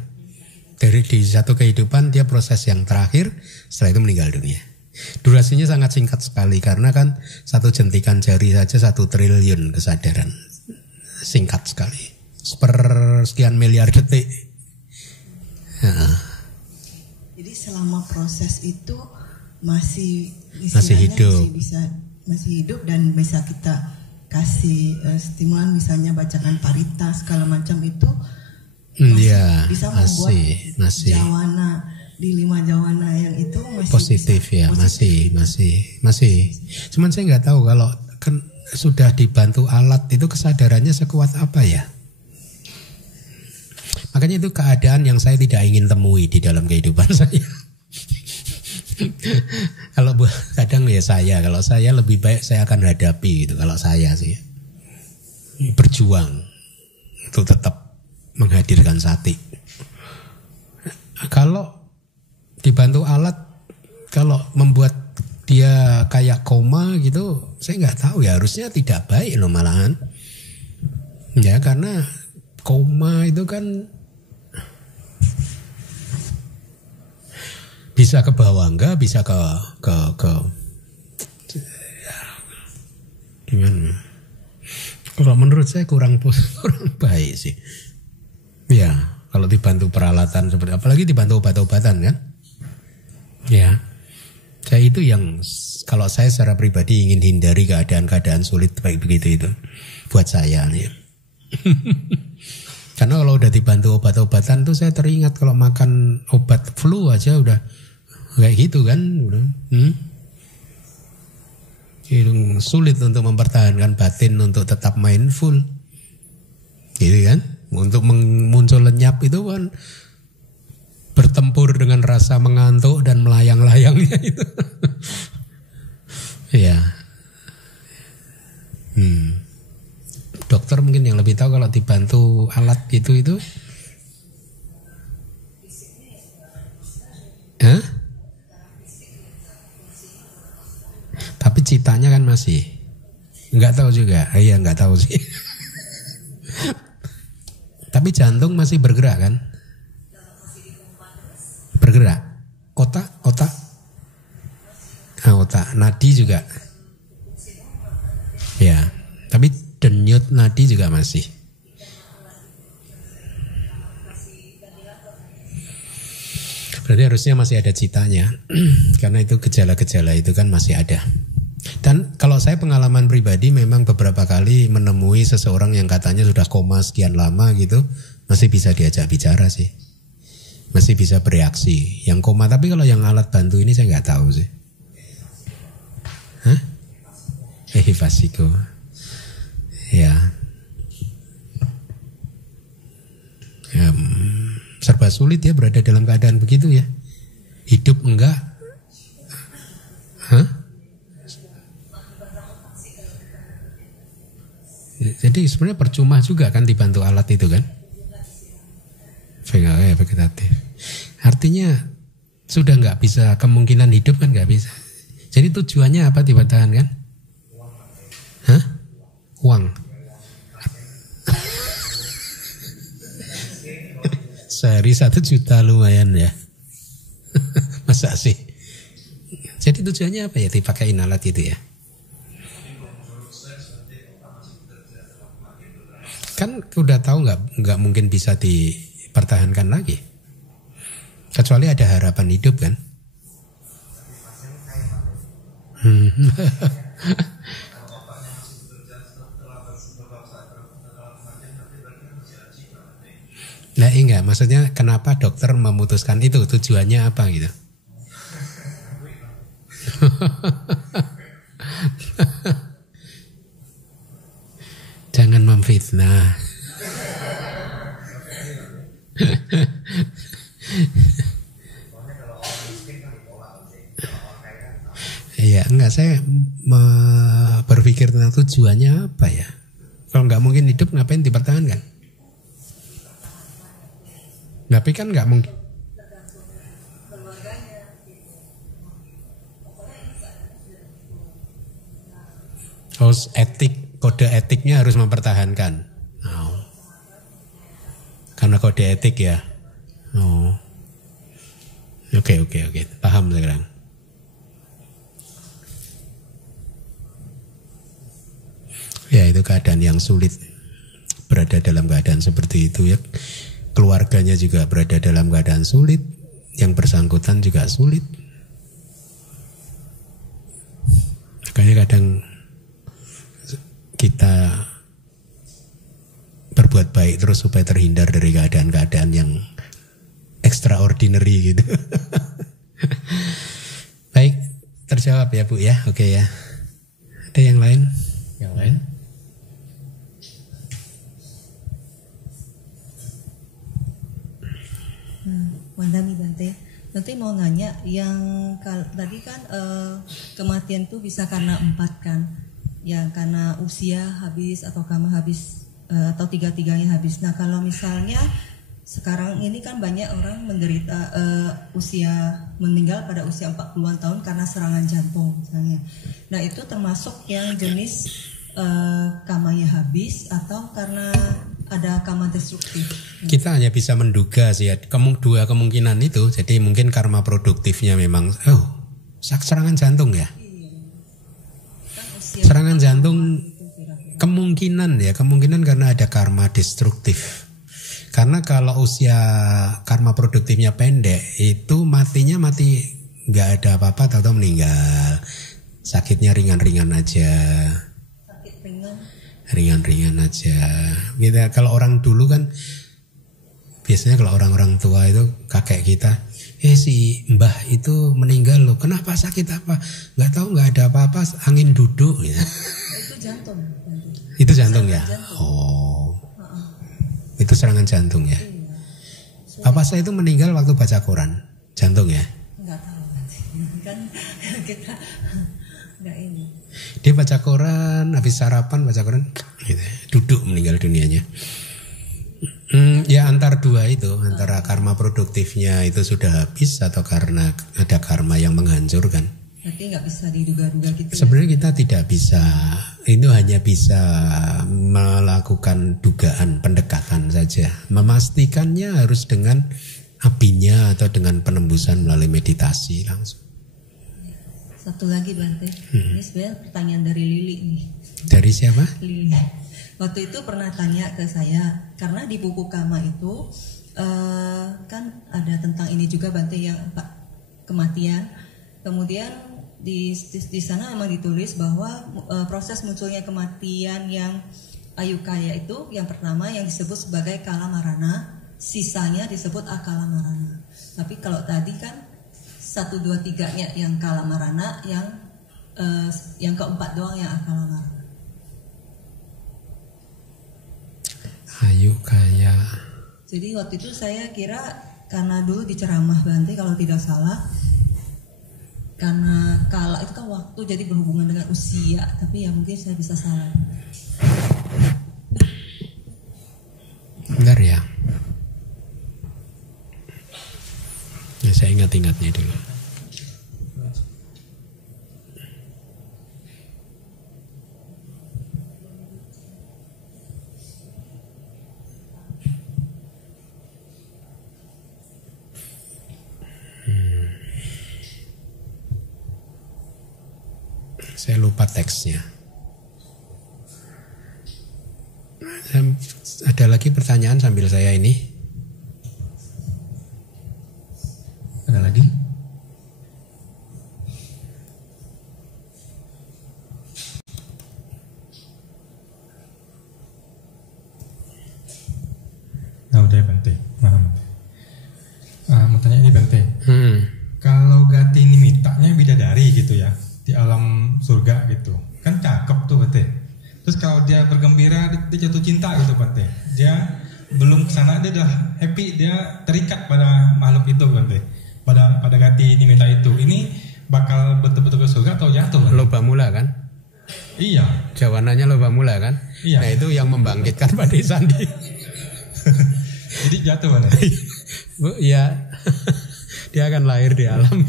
Dari di satu kehidupan dia proses yang terakhir, setelah itu meninggal dunia. Durasinya sangat singkat sekali karena kan 1 jentikan jari saja 1 triliun kesadaran. Singkat sekali. Sepersekian miliar detik. Jadi selama proses itu masih hidup, masih hidup dan bisa kita kasih stimulan, misalnya bacakan parita segala macam itu bisa membuat jawana di 5 jawana yang itu masih positif ya, positif. masih. Cuman saya nggak tahu kalau kan sudah dibantu alat itu kesadarannya sekuat apa ya. Makanya itu keadaan yang saya tidak ingin temui di dalam kehidupan saya. Kalau kadang ya kalau saya lebih baik saya akan hadapi gitu. Kalau saya sih berjuang untuk tetap menghadirkan sati. Kalau dibantu alat, kalau membuat dia kayak koma gitu, saya nggak tahu ya, harusnya tidak baik loh malahan. Ya karena koma itu kan bisa ke bawangga, bisa ke gimana? Kalau menurut saya kurang baik sih. Ya, kalau dibantu peralatan seperti apalagi dibantu obat-obatan kan? Ya. Saya itu yang kalau saya secara pribadi ingin hindari keadaan-keadaan sulit baik begitu itu buat saya nih. Karena kalau udah dibantu obat-obatan tuh saya teringat kalau makan obat flu aja udah kayak gitu kan, sulit untuk mempertahankan batin untuk tetap mindful, gitu kan? Untuk muncul lenyap itu kan bertempur bertempur dengan rasa mengantuk dan melayang-layangnya itu. Ya. Dokter mungkin yang lebih tahu kalau dibantu alat gitu itu. Hah? Tapi citanya kan masih. Enggak tahu juga. Iya, enggak tahu sih. Tapi jantung masih bergerak kan? Bergerak. Otak. Otak, nadi juga. Ya, tapi denyut nadi juga masih. Berarti harusnya masih ada citanya. Karena itu gejala-gejala itu kan masih ada. Dan kalau saya pengalaman pribadi memang beberapa kali menemui seseorang yang katanya sudah koma sekian lama gitu, masih bisa diajak bicara sih. Masih bisa bereaksi. Yang koma, tapi kalau yang alat bantu ini saya nggak tahu sih. Hah? Hifasiko. Ya. Serba sulit ya berada dalam keadaan begitu ya. Hidup enggak. Hah? Jadi sebenarnya percuma juga kan dibantu alat itu kan. Vegetatif. Artinya sudah enggak bisa, kemungkinan hidup kan enggak bisa. Jadi tujuannya apa dipertahankan? Hah? Uang. Sehari 1 juta lumayan ya. Masa sih? Jadi tujuannya apa ya dipakai alat itu ya? Kan udah tahu nggak mungkin bisa dipertahankan lagi. Kecuali ada harapan hidup kan? Nah enggak, maksudnya kenapa dokter memutuskan itu, tujuannya apa gitu? Jangan memfitnah. Iya, enggak, saya berpikir tentang tujuannya apa ya. Kalau nggak mungkin hidup ngapain dipertahankan? Tapi kan nggak mungkin. Harus etik, kode etiknya harus mempertahankan. Oh. Karena kode etik ya. Oh. Oke, paham sekarang. Ya itu keadaan yang sulit, berada dalam keadaan seperti itu ya. Keluarganya juga berada dalam keadaan sulit, yang bersangkutan juga sulit. Makanya kadang kita berbuat baik terus supaya terhindar dari keadaan-keadaan yang extraordinary gitu. Baik, terjawab ya Bu ya. Oke ya. Ada yang lain? Yang lain? Wandami Bante mau nanya yang tadi kan kematian itu bisa karena 4 kan, yang karena usia habis atau karma habis atau tiga-tiganya habis. Nah kalau misalnya sekarang ini kan banyak orang menderita meninggal pada usia 40-an tahun karena serangan jantung misalnya. Nah itu termasuk yang jenis kamanya habis atau karena ada karma destruktif? Kita hanya bisa menduga sih ya, dua kemungkinan itu. Jadi mungkin karma produktifnya memang serangan jantung ya. Serangan jantung kemungkinan karena ada karma destruktif. Karena kalau usia karma produktifnya pendek, itu matinya mati nggak ada apa-apa atau meninggal. Sakitnya ringan-ringan aja. Ringan-ringan aja. Gitu. Kalau orang dulu kan biasanya kalau orang-orang tua itu kakek kita, si mbah itu meninggal loh. Kenapa sakit apa? Nggak tahu, nggak ada apa-apa, angin duduk. Ya. Itu jantung. Itu jantung ya. Jantung. Oh. Itu serangan jantung ya. Iya. Papa saya itu meninggal waktu baca Quran, jantung ya? Enggak tahu kan kita enggak ini. Dia baca Quran, habis sarapan baca Quran, gitu, duduk meninggal dunianya. Ya antar dua itu, antara karma produktifnya itu sudah habis atau karena ada karma yang menghancurkan. Berarti nggak bisa diduga-duga gitu. Sebenarnya kita tidak bisa, itu hanya bisa melakukan dugaan, pendekatan saja. Memastikannya harus dengan apinya atau dengan penembusan melalui meditasi langsung. Satu lagi Bante, ini sebenarnya pertanyaan dari Lili nih. Dari siapa? Lili. Waktu itu pernah tanya ke saya, karena di buku Kama itu kan ada tentang ini juga Bante yang kematian. Kemudian di sana memang ditulis bahwa proses munculnya kematian yang ayukaya itu yang pertama yang disebut sebagai kala marana, sisanya disebut akala marana. Tapi kalau tadi kan 1, 2, 3-nya yang kala marana, yang keempat doang yang akala marana. Ayu kaya. Jadi waktu itu saya kira karena dulu diceramah Bante kalau tidak salah, karena kala itu kan waktu jadi berhubungan dengan usia, tapi ya mungkin saya bisa salah. Bentar ya. Ya saya ingat-ingatnya dulu. Saya lupa teksnya. Ada lagi pertanyaan sambil saya ini. Ada lagi? Nah udah Bante, maaf. Mau tanya ini Bante. Kalau Gati Nimitanya bidadari gitu ya, di alam surga gitu, kan cakep tuh Bante. Terus kalau dia bergembira, dia jatuh cinta gitu Bante. Dia belum kesana, dia udah happy, dia terikat pada makhluk itu Bante. Pada Gati Nimita itu, ini bakal betul-betul ke surga atau jatuh Bante? Loba mula kan? Iya. Jawanannya loba mula kan? Iya. Nah itu yang membangkitkan pada Sandi. Jadi jatuh Bante. Bu, ya. Dia akan lahir di alam.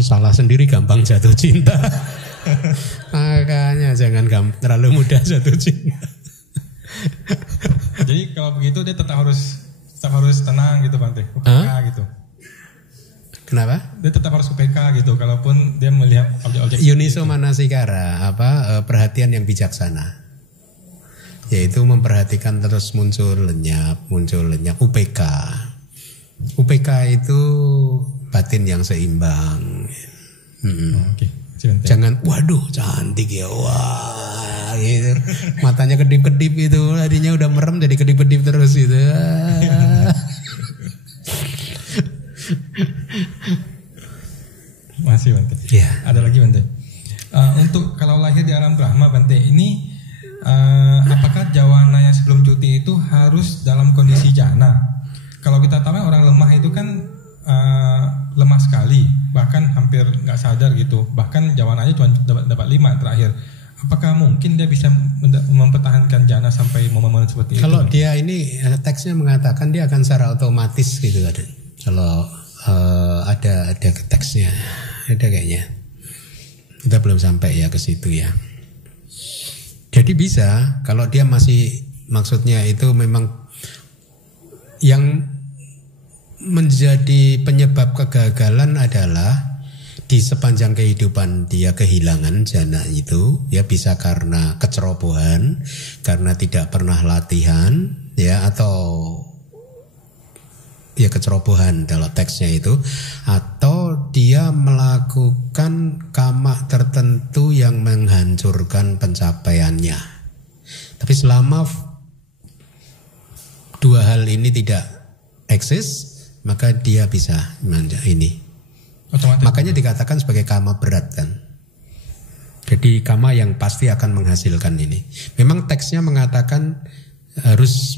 Salah sendiri gampang jatuh cinta. Makanya jangan terlalu mudah jatuh cinta. Jadi kalau begitu dia tetap harus tenang gitu Bante. UPK gitu. Kenapa? Dia tetap harus UPK gitu. Kalaupun dia melihat objek-objek. Yuniso Manasikara, perhatian yang bijaksana. Yaitu memperhatikan terus muncul lenyap UPK. UPK itu batin yang seimbang. Oke. Jangan waduh cantik ya, wah gitu. Matanya kedip-kedip itu, tadinya udah merem jadi kedip-kedip terus gitu. Masih Bante. Ya. Ada lagi Bante. Untuk kalau lahir di alam Brahma Bante, ini apakah jawana yang sebelum cuti itu harus dalam kondisi jana? Kalau kita tahu orang lemah itu kan lemah sekali, bahkan hampir nggak sadar gitu. Bahkan jawananya cuma dapat 5 terakhir. Apakah mungkin dia bisa mempertahankan jana sampai momen-momen seperti itu? Kalau dia ini teksnya mengatakan dia akan secara otomatis gitu kan. Kalau ada teksnya, ada kayaknya. Kita belum sampai ya ke situ ya. Jadi bisa kalau dia masih, maksudnya itu memang yang menjadi penyebab kegagalan adalah di sepanjang kehidupan dia kehilangan jana itu, ya bisa karena kecerobohan, karena tidak pernah latihan, ya, atau ya kecerobohan dalam teksnya itu, atau dia melakukan kama tertentu yang menghancurkan pencapaiannya. Tapi selama dua hal ini tidak eksis, maka dia bisa ini. Otomatis. Makanya dikatakan sebagai kama berat kan. Jadi kama yang pasti akan menghasilkan ini. Memang teksnya mengatakan harus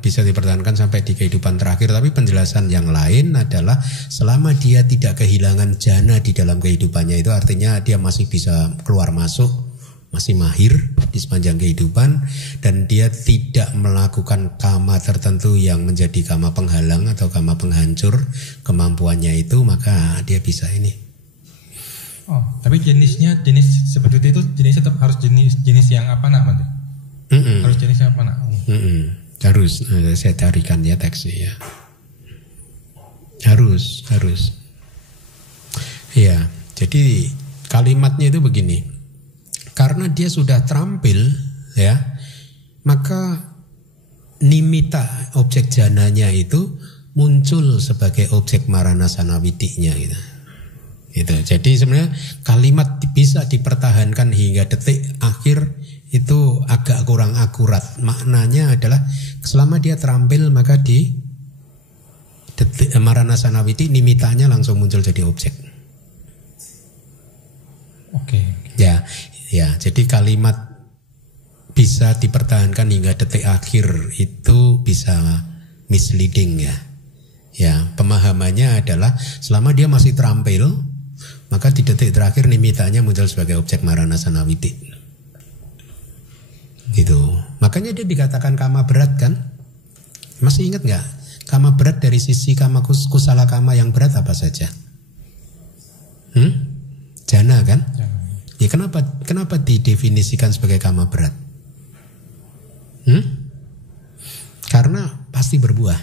bisa dipertahankan sampai di kehidupan terakhir. Tapi penjelasan yang lain adalah selama dia tidak kehilangan jana di dalam kehidupannya, itu artinya dia masih bisa keluar masuk, masih mahir di sepanjang kehidupan, dan dia tidak melakukan kama tertentu yang menjadi kama penghalang atau kama penghancur kemampuannya itu, maka dia bisa ini. Oh, tapi jenis seperti itu jenis tetap harus jenis yang apa nak? Harus jenis yang apa nak? Harus, saya carikan ya teksnya ya. Harus. Ya, jadi kalimatnya itu begini. Karena dia sudah terampil, ya, maka nimitta objek jananya itu muncul sebagai objek maranasana witinya gitu. Itu. Jadi sebenarnya kalimat bisa dipertahankan hingga detik akhir itu agak kurang akurat. Maknanya adalah selama dia terampil maka di detik maranasana witi nimittanya langsung muncul jadi objek. Oke. Ya, jadi kalimat bisa dipertahankan hingga detik akhir itu bisa misleading ya. Ya, pemahamannya adalah selama dia masih terampil, maka di detik terakhir nimittanya muncul sebagai objek maranasana witi. Gitu. Makanya dia dikatakan kama berat kan? Masih ingat nggak? Kama berat dari sisi kama kusala kama yang berat apa saja? Jana kan? Ya kenapa didefinisikan sebagai kama berat? Karena pasti berbuah.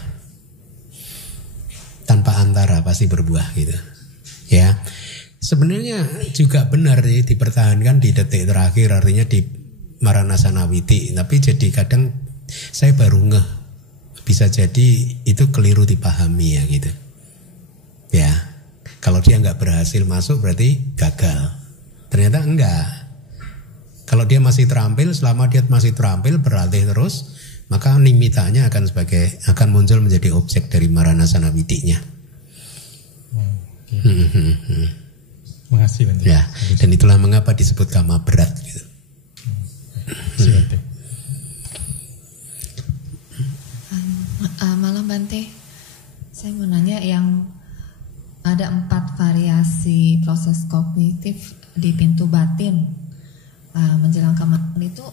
Tanpa antara pasti berbuah gitu. Ya. Sebenarnya juga benar dipertahankan di detik terakhir, artinya di maranasana witi. Tapi jadi kadang saya baru ngeh, bisa jadi itu keliru dipahami ya gitu. Ya. Kalau dia nggak berhasil masuk berarti gagal. Ternyata enggak. Kalau dia masih terampil, selama dia masih terampil berlatih terus, maka nimittanya akan muncul menjadi objek dari maranasana witinya. Makasih banyak. Ya, dan itulah mengapa disebut kama berat gitu. Malam Bante, saya mau nanya yang ada 4 variasi proses kognitif di pintu batin menjelang kematian itu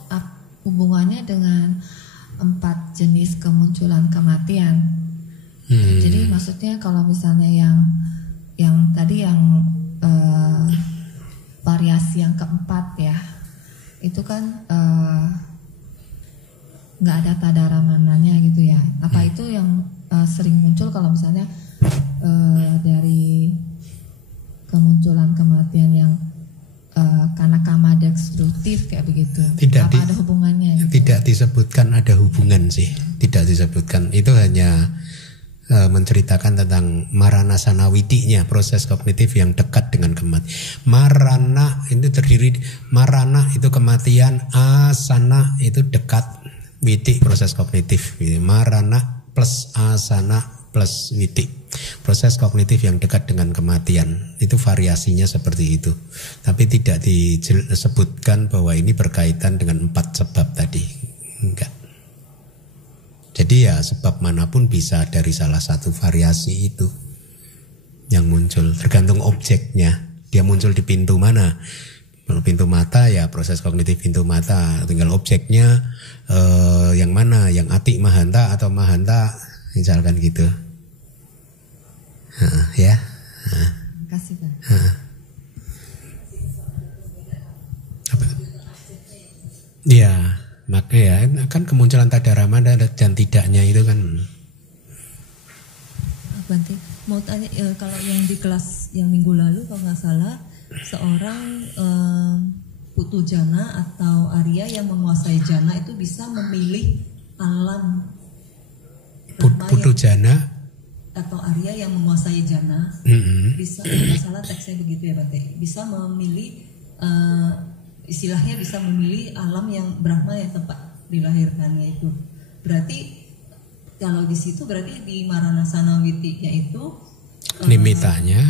hubungannya dengan 4 jenis kemunculan kematian. Jadi maksudnya kalau misalnya yang tadi yang variasi yang keempat ya, itu kan nggak ada tadaramananya gitu ya. Apa itu yang sering muncul kalau misalnya dari kemunculan kematian yang karena kama destruktif kayak begitu? Apa ada hubungannya? Gitu? Tidak disebutkan ada hubungan sih, tidak disebutkan. Itu hanya menceritakan tentang maranasana witinya, proses kognitif yang dekat dengan kematian. Marana itu terdiri, marana itu kematian, asana itu dekat, witi proses kognitif. Marana plus asana plus witi, proses kognitif yang dekat dengan kematian. Itu variasinya seperti itu. Tapi tidak disebutkan bahwa ini berkaitan dengan 4 sebab tadi. Enggak. Jadi ya sebab manapun bisa dari salah satu variasi itu yang muncul. Tergantung objeknya. Dia muncul di pintu mana. Kalau pintu mata ya proses kognitif pintu mata. Tinggal objeknya yang mana. Yang ati mahanta atau mahanta. Misalkan gitu. Ya. Terima kasih Pak. Apa? Ya, maka ya kan kemunculan tadarama dan tidaknya itu kan. Bante, mau tanya kalau yang di kelas yang minggu lalu kalau nggak salah seorang putu jana atau Arya yang menguasai jana itu bisa memilih alam. Putu jana atau Arya yang menguasai jana bisa, nggak salah teksnya begitu ya Bante, bisa memilih istilahnya bisa memilih alam yang Brahma yang tempat dilahirkannya itu. Berarti kalau di situ berarti di maranasana witinya itu nimittanya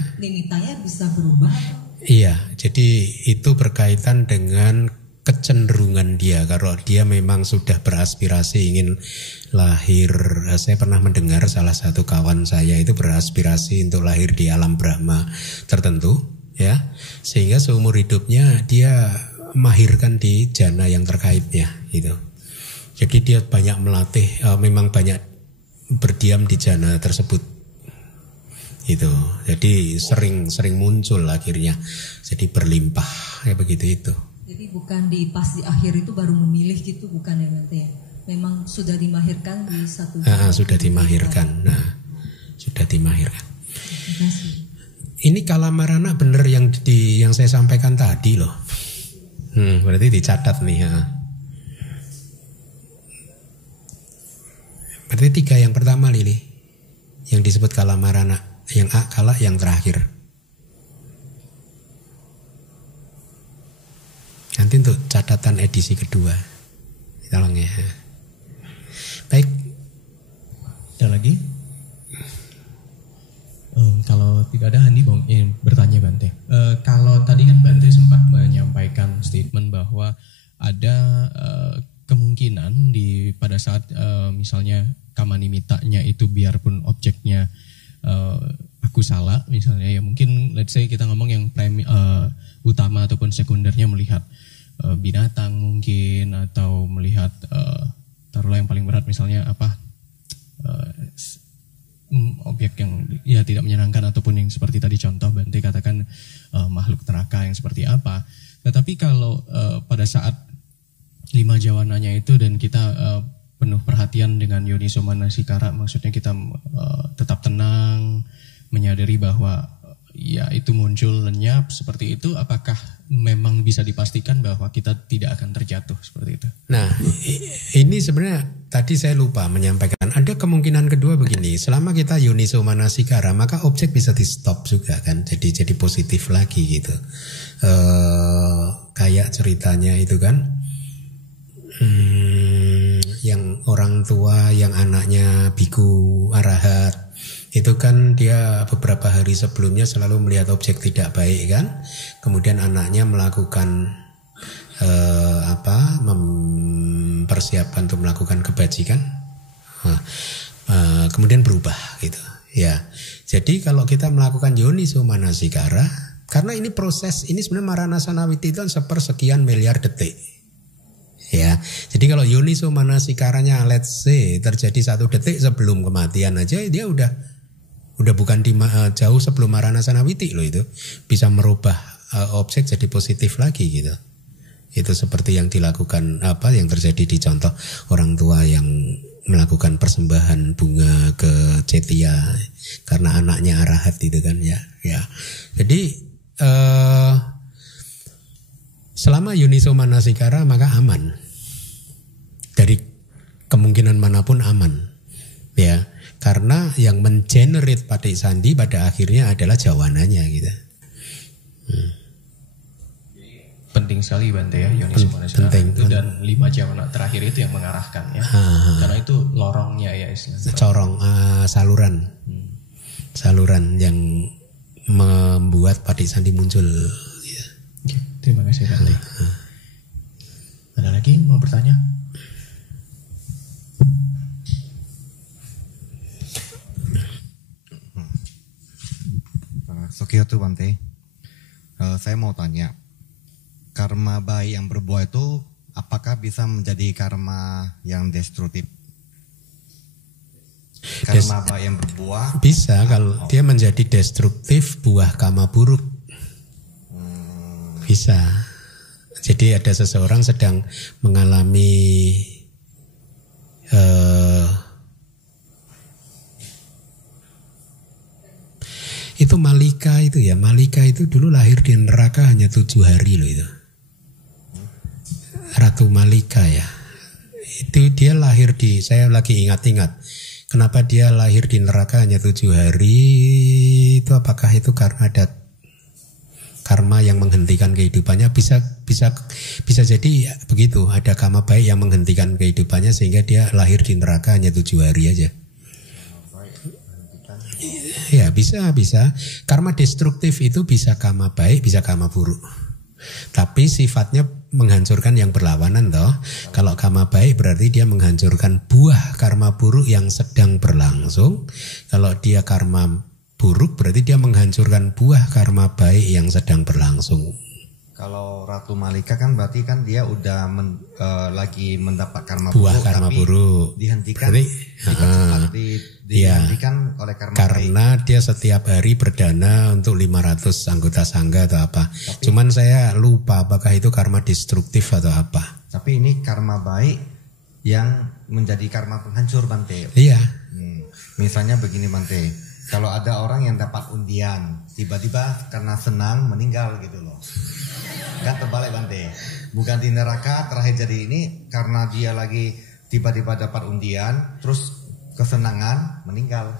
bisa berubah. Iya, jadi itu berkaitan dengan kecenderungan dia. Kalau dia memang sudah beraspirasi ingin lahir, saya pernah mendengar salah satu kawan saya itu beraspirasi untuk lahir di alam Brahma tertentu, ya, sehingga seumur hidupnya dia mahirkan di jana yang terkaitnya gitu. Jadi dia banyak melatih, memang banyak berdiam di jana tersebut itu. Jadi sering muncul akhirnya, jadi berlimpah kayak begitu itu. Jadi bukan pas di akhir itu baru memilih gitu, bukan ya nanti ya? Memang sudah dimahirkan di satu. Sudah dimahirkan. Nah, sudah dimahirkan. Terima kasih. Ini kalamarana benar yang saya sampaikan tadi loh. Berarti dicatat nih ya. Berarti 3 yang pertama Lili, yang disebut kalamarana, yang kala yang terakhir. Nanti untuk catatan edisi kedua, tolong ya. Baik. Ada lagi? Kalau tidak ada, Handi mau bertanya Bante. Kalau tadi kan Bante sempat menyampaikan statement bahwa ada kemungkinan pada saat misalnya kama nimitanya itu biarpun objeknya aku salah misalnya, ya mungkin let's say kita ngomong yang utama ataupun sekundernya melihat binatang mungkin, atau melihat taruhlah yang paling berat misalnya objek yang ya tidak menyenangkan, ataupun yang seperti tadi contoh Bante katakan makhluk neraka yang seperti apa. Tetapi kalau pada saat 5 jawananya itu dan kita penuh perhatian dengan yoniso manasikara, maksudnya kita tetap tenang, menyadari bahwa ya itu muncul lenyap seperti itu, apakah memang bisa dipastikan bahwa kita tidak akan terjatuh seperti itu? Nah, ini sebenarnya tadi saya lupa menyampaikan. Ada kemungkinan kedua begini, selama kita yoniso manasikara maka objek bisa di stop juga kan, jadi positif lagi gitu. Kayak ceritanya itu kan, yang orang tua yang anaknya biku arahat itu kan, dia beberapa hari sebelumnya selalu melihat objek tidak baik kan, kemudian anaknya melakukan mempersiapkan untuk melakukan kebajikan, kemudian berubah gitu ya. Jadi kalau kita melakukan yoniso manasikara, karena ini proses, ini sebenarnya Maranasanawiti itu sepersekian miliar detik. Ya, jadi kalau yoniso manasikaranya let's say terjadi 1 detik sebelum kematian aja, dia udah bukan jauh sebelum Maranasanawiti loh, itu bisa merubah objek jadi positif lagi gitu. Itu seperti yang dilakukan yang terjadi di contoh orang tua yang melakukan persembahan bunga ke Cetia karena anaknya arahat itu kan ya. Jadi selama yoniso manasikara maka aman. Dari kemungkinan manapun aman. Ya, karena yang mengenerate patisandi pada akhirnya adalah jawananya gitu. Penting sekali Bante ya yoniso manasikara itu, dan 5 jawana terakhir itu yang mengarahkan ya. Karena itu lorongnya ya istilahnya. Corong, saluran yang membuat patisandi muncul. Oke, terima kasih Bante. Ada lagi mau bertanya? Sukiyatu Bante, saya mau tanya, karma baik yang berbuah itu apakah bisa menjadi karma yang destruktif? Karma baik yang berbuah bisa kalau dia menjadi destruktif buah karma buruk. Bisa. Jadi ada seseorang sedang mengalami itu Malika itu ya. Malika itu dulu lahir di neraka hanya 7 hari loh itu. Ratu Malika ya. Itu dia lahir saya lagi ingat-ingat. Kenapa dia lahir di neraka hanya 7 hari? Itu apakah itu karena ada karma yang menghentikan kehidupannya? Bisa jadi ya, begitu. Ada karma baik yang menghentikan kehidupannya sehingga dia lahir di neraka hanya 7 hari aja. Ya bisa. Karma destruktif itu bisa karma baik, bisa karma buruk. Tapi sifatnya menghancurkan yang berlawanan toh. Kalau karma baik berarti dia menghancurkan buah karma buruk yang sedang berlangsung. Kalau dia karma buruk berarti dia menghancurkan buah karma baik yang sedang berlangsung. Kalau Ratu Malika kan berarti kan dia udah lagi mendapat karma buah buruk, karma tapi buruk dihentikan, dihentikan oleh karma karena baik. Dia setiap hari berdana untuk 500 anggota sangga atau apa. Cuman saya lupa apakah itu karma destruktif atau apa. Tapi ini karma baik yang menjadi karma penghancur, Bante. Iya. Misalnya begini, Bante. Kalau ada orang yang dapat undian, tiba-tiba karena senang meninggal gitu loh. Kan terbalik, Bante. Bukan di neraka terakhir jadi ini karena dia lagi tiba-tiba dapat undian, terus kesenangan meninggal.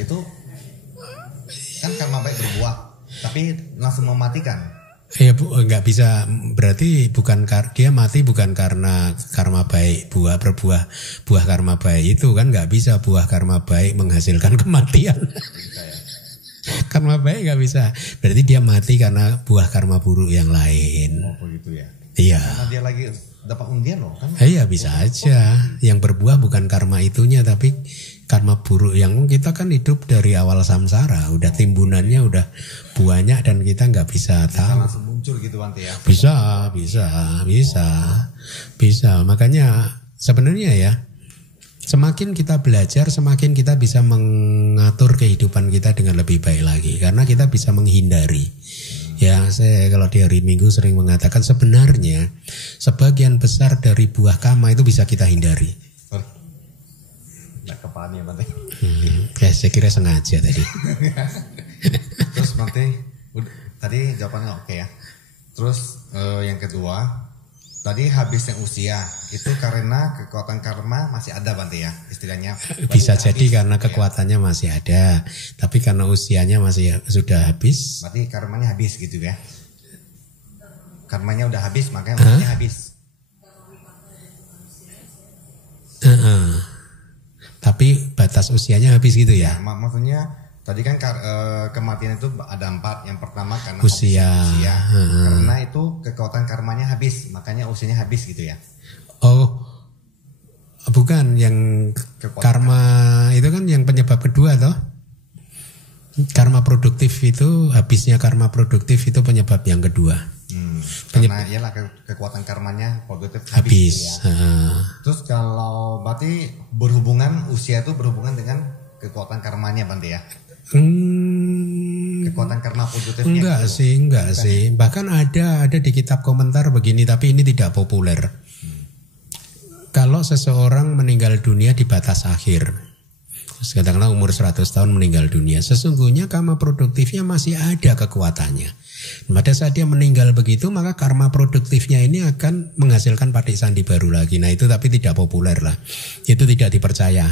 Itu kan karma baik berbuah, tapi langsung mematikan. Ya nggak bisa, berarti bukan dia mati bukan karena karma baik buah karma baik itu kan nggak bisa buah karma baik menghasilkan kematian. Karma baik nggak bisa, berarti dia mati karena buah karma buruk yang lain. Oh begitu ya? Iya. Karena dia lagi dapat undian loh kan? Iya bisa aja, yang berbuah bukan karma itunya tapi karma buruk yang kita kan hidup dari awal samsara, udah timbunannya udah banyak dan kita nggak bisa tahu. Langsung muncul gitu, Bante ya? Bisa. Makanya sebenarnya ya, semakin kita belajar, semakin kita bisa mengatur kehidupan kita dengan lebih baik lagi, karena kita bisa menghindari. Ya, saya kalau di hari Minggu sering mengatakan sebenarnya sebagian besar dari buah karma itu bisa kita hindari. Kepala ya, Bante. Ya, saya kira sengaja tadi. Terus Bante, tadi jawabannya oke ya. Terus yang kedua, tadi habisnya usia itu karena kekuatan karma masih ada, Bante ya, istilahnya. Bisa jadi karena kekuatannya masih ada, tapi karena usianya masih sudah habis. Berarti karmanya habis gitu ya. Karmanya udah habis, makanya usianya habis. Tapi batas usianya habis gitu ya? Maksudnya tadi kan kematian itu ada 4. Yang pertama karena usia. Karena itu kekuatan karmanya habis, makanya usianya habis gitu ya. Oh, bukan, yang karma itu kan yang penyebab kedua toh. Karma produktif itu, habisnya karma produktif itu penyebab yang kedua. Karena iyalah kekuatan karmanya produktif habis ya. Terus kalau berarti berhubungan, usia itu berhubungan dengan kekuatan karmanya, Bante ya? Kekuatan karma produktifnya enggak sih. Bahkan ada di kitab komentar begini, tapi ini tidak populer. Kalau seseorang meninggal dunia di batas akhir, katakanlah umur 100 tahun meninggal dunia, sesungguhnya karma produktifnya masih ada kekuatannya. Pada saat dia meninggal begitu, maka karma produktifnya ini akan menghasilkan patik sandi baru lagi. Nah itu tapi tidak populer lah. Itu tidak dipercaya.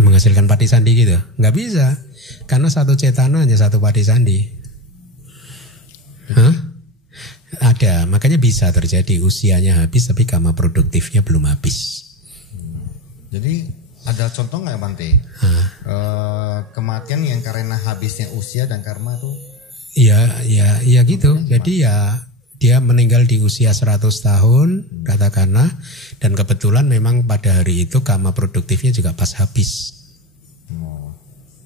Menghasilkan patik sandi gitu? Nggak bisa. Karena satu cetana hanya satu patik sandi. Ada, makanya bisa terjadi usianya habis tapi karma produktifnya belum habis. Jadi ada contoh nggak, Bante? Kematian yang karena habisnya usia dan karma tuh? Iya gitu. Jadi ya dia meninggal di usia 100 tahun katakanlah, dan kebetulan memang pada hari itu karma produktifnya juga pas habis.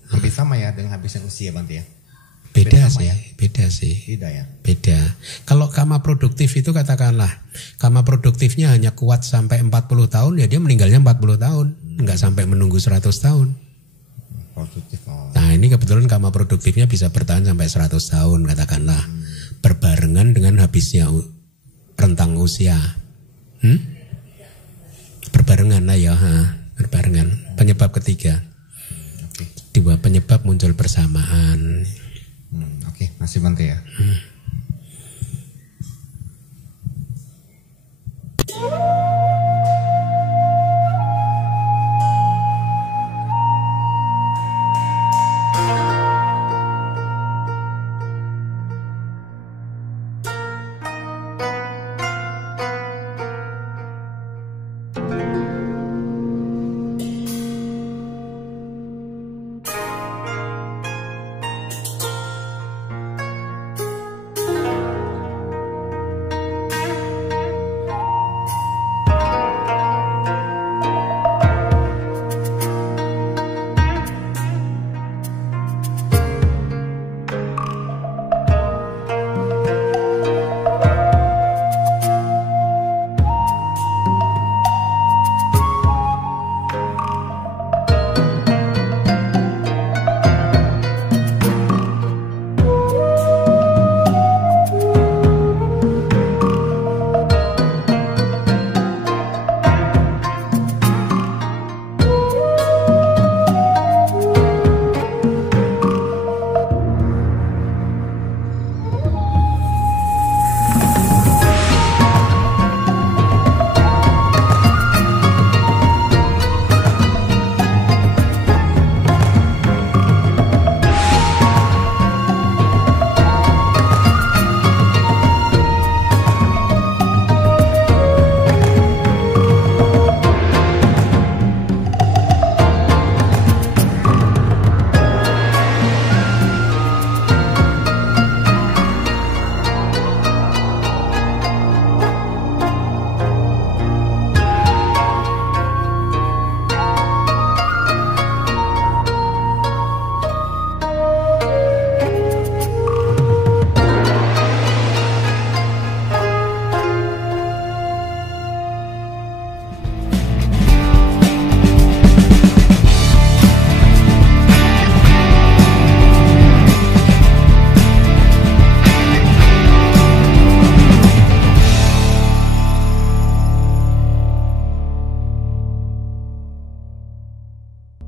Hampir sama ya dengan habisnya usia, Bante ya? Beda sih. Beda. Kalau karma produktif itu katakanlah karma produktifnya hanya kuat sampai 40 tahun, ya dia meninggalnya 40 tahun, enggak sampai menunggu 100 tahun. Nah ini kebetulan karma produktifnya bisa bertahan sampai 100 tahun katakanlah, berbarengan dengan habisnya rentang usia. Berbarengan lah ya, berbarengan. Penyebab ketiga. Dua penyebab muncul bersamaan. Oke, masih Bante ya.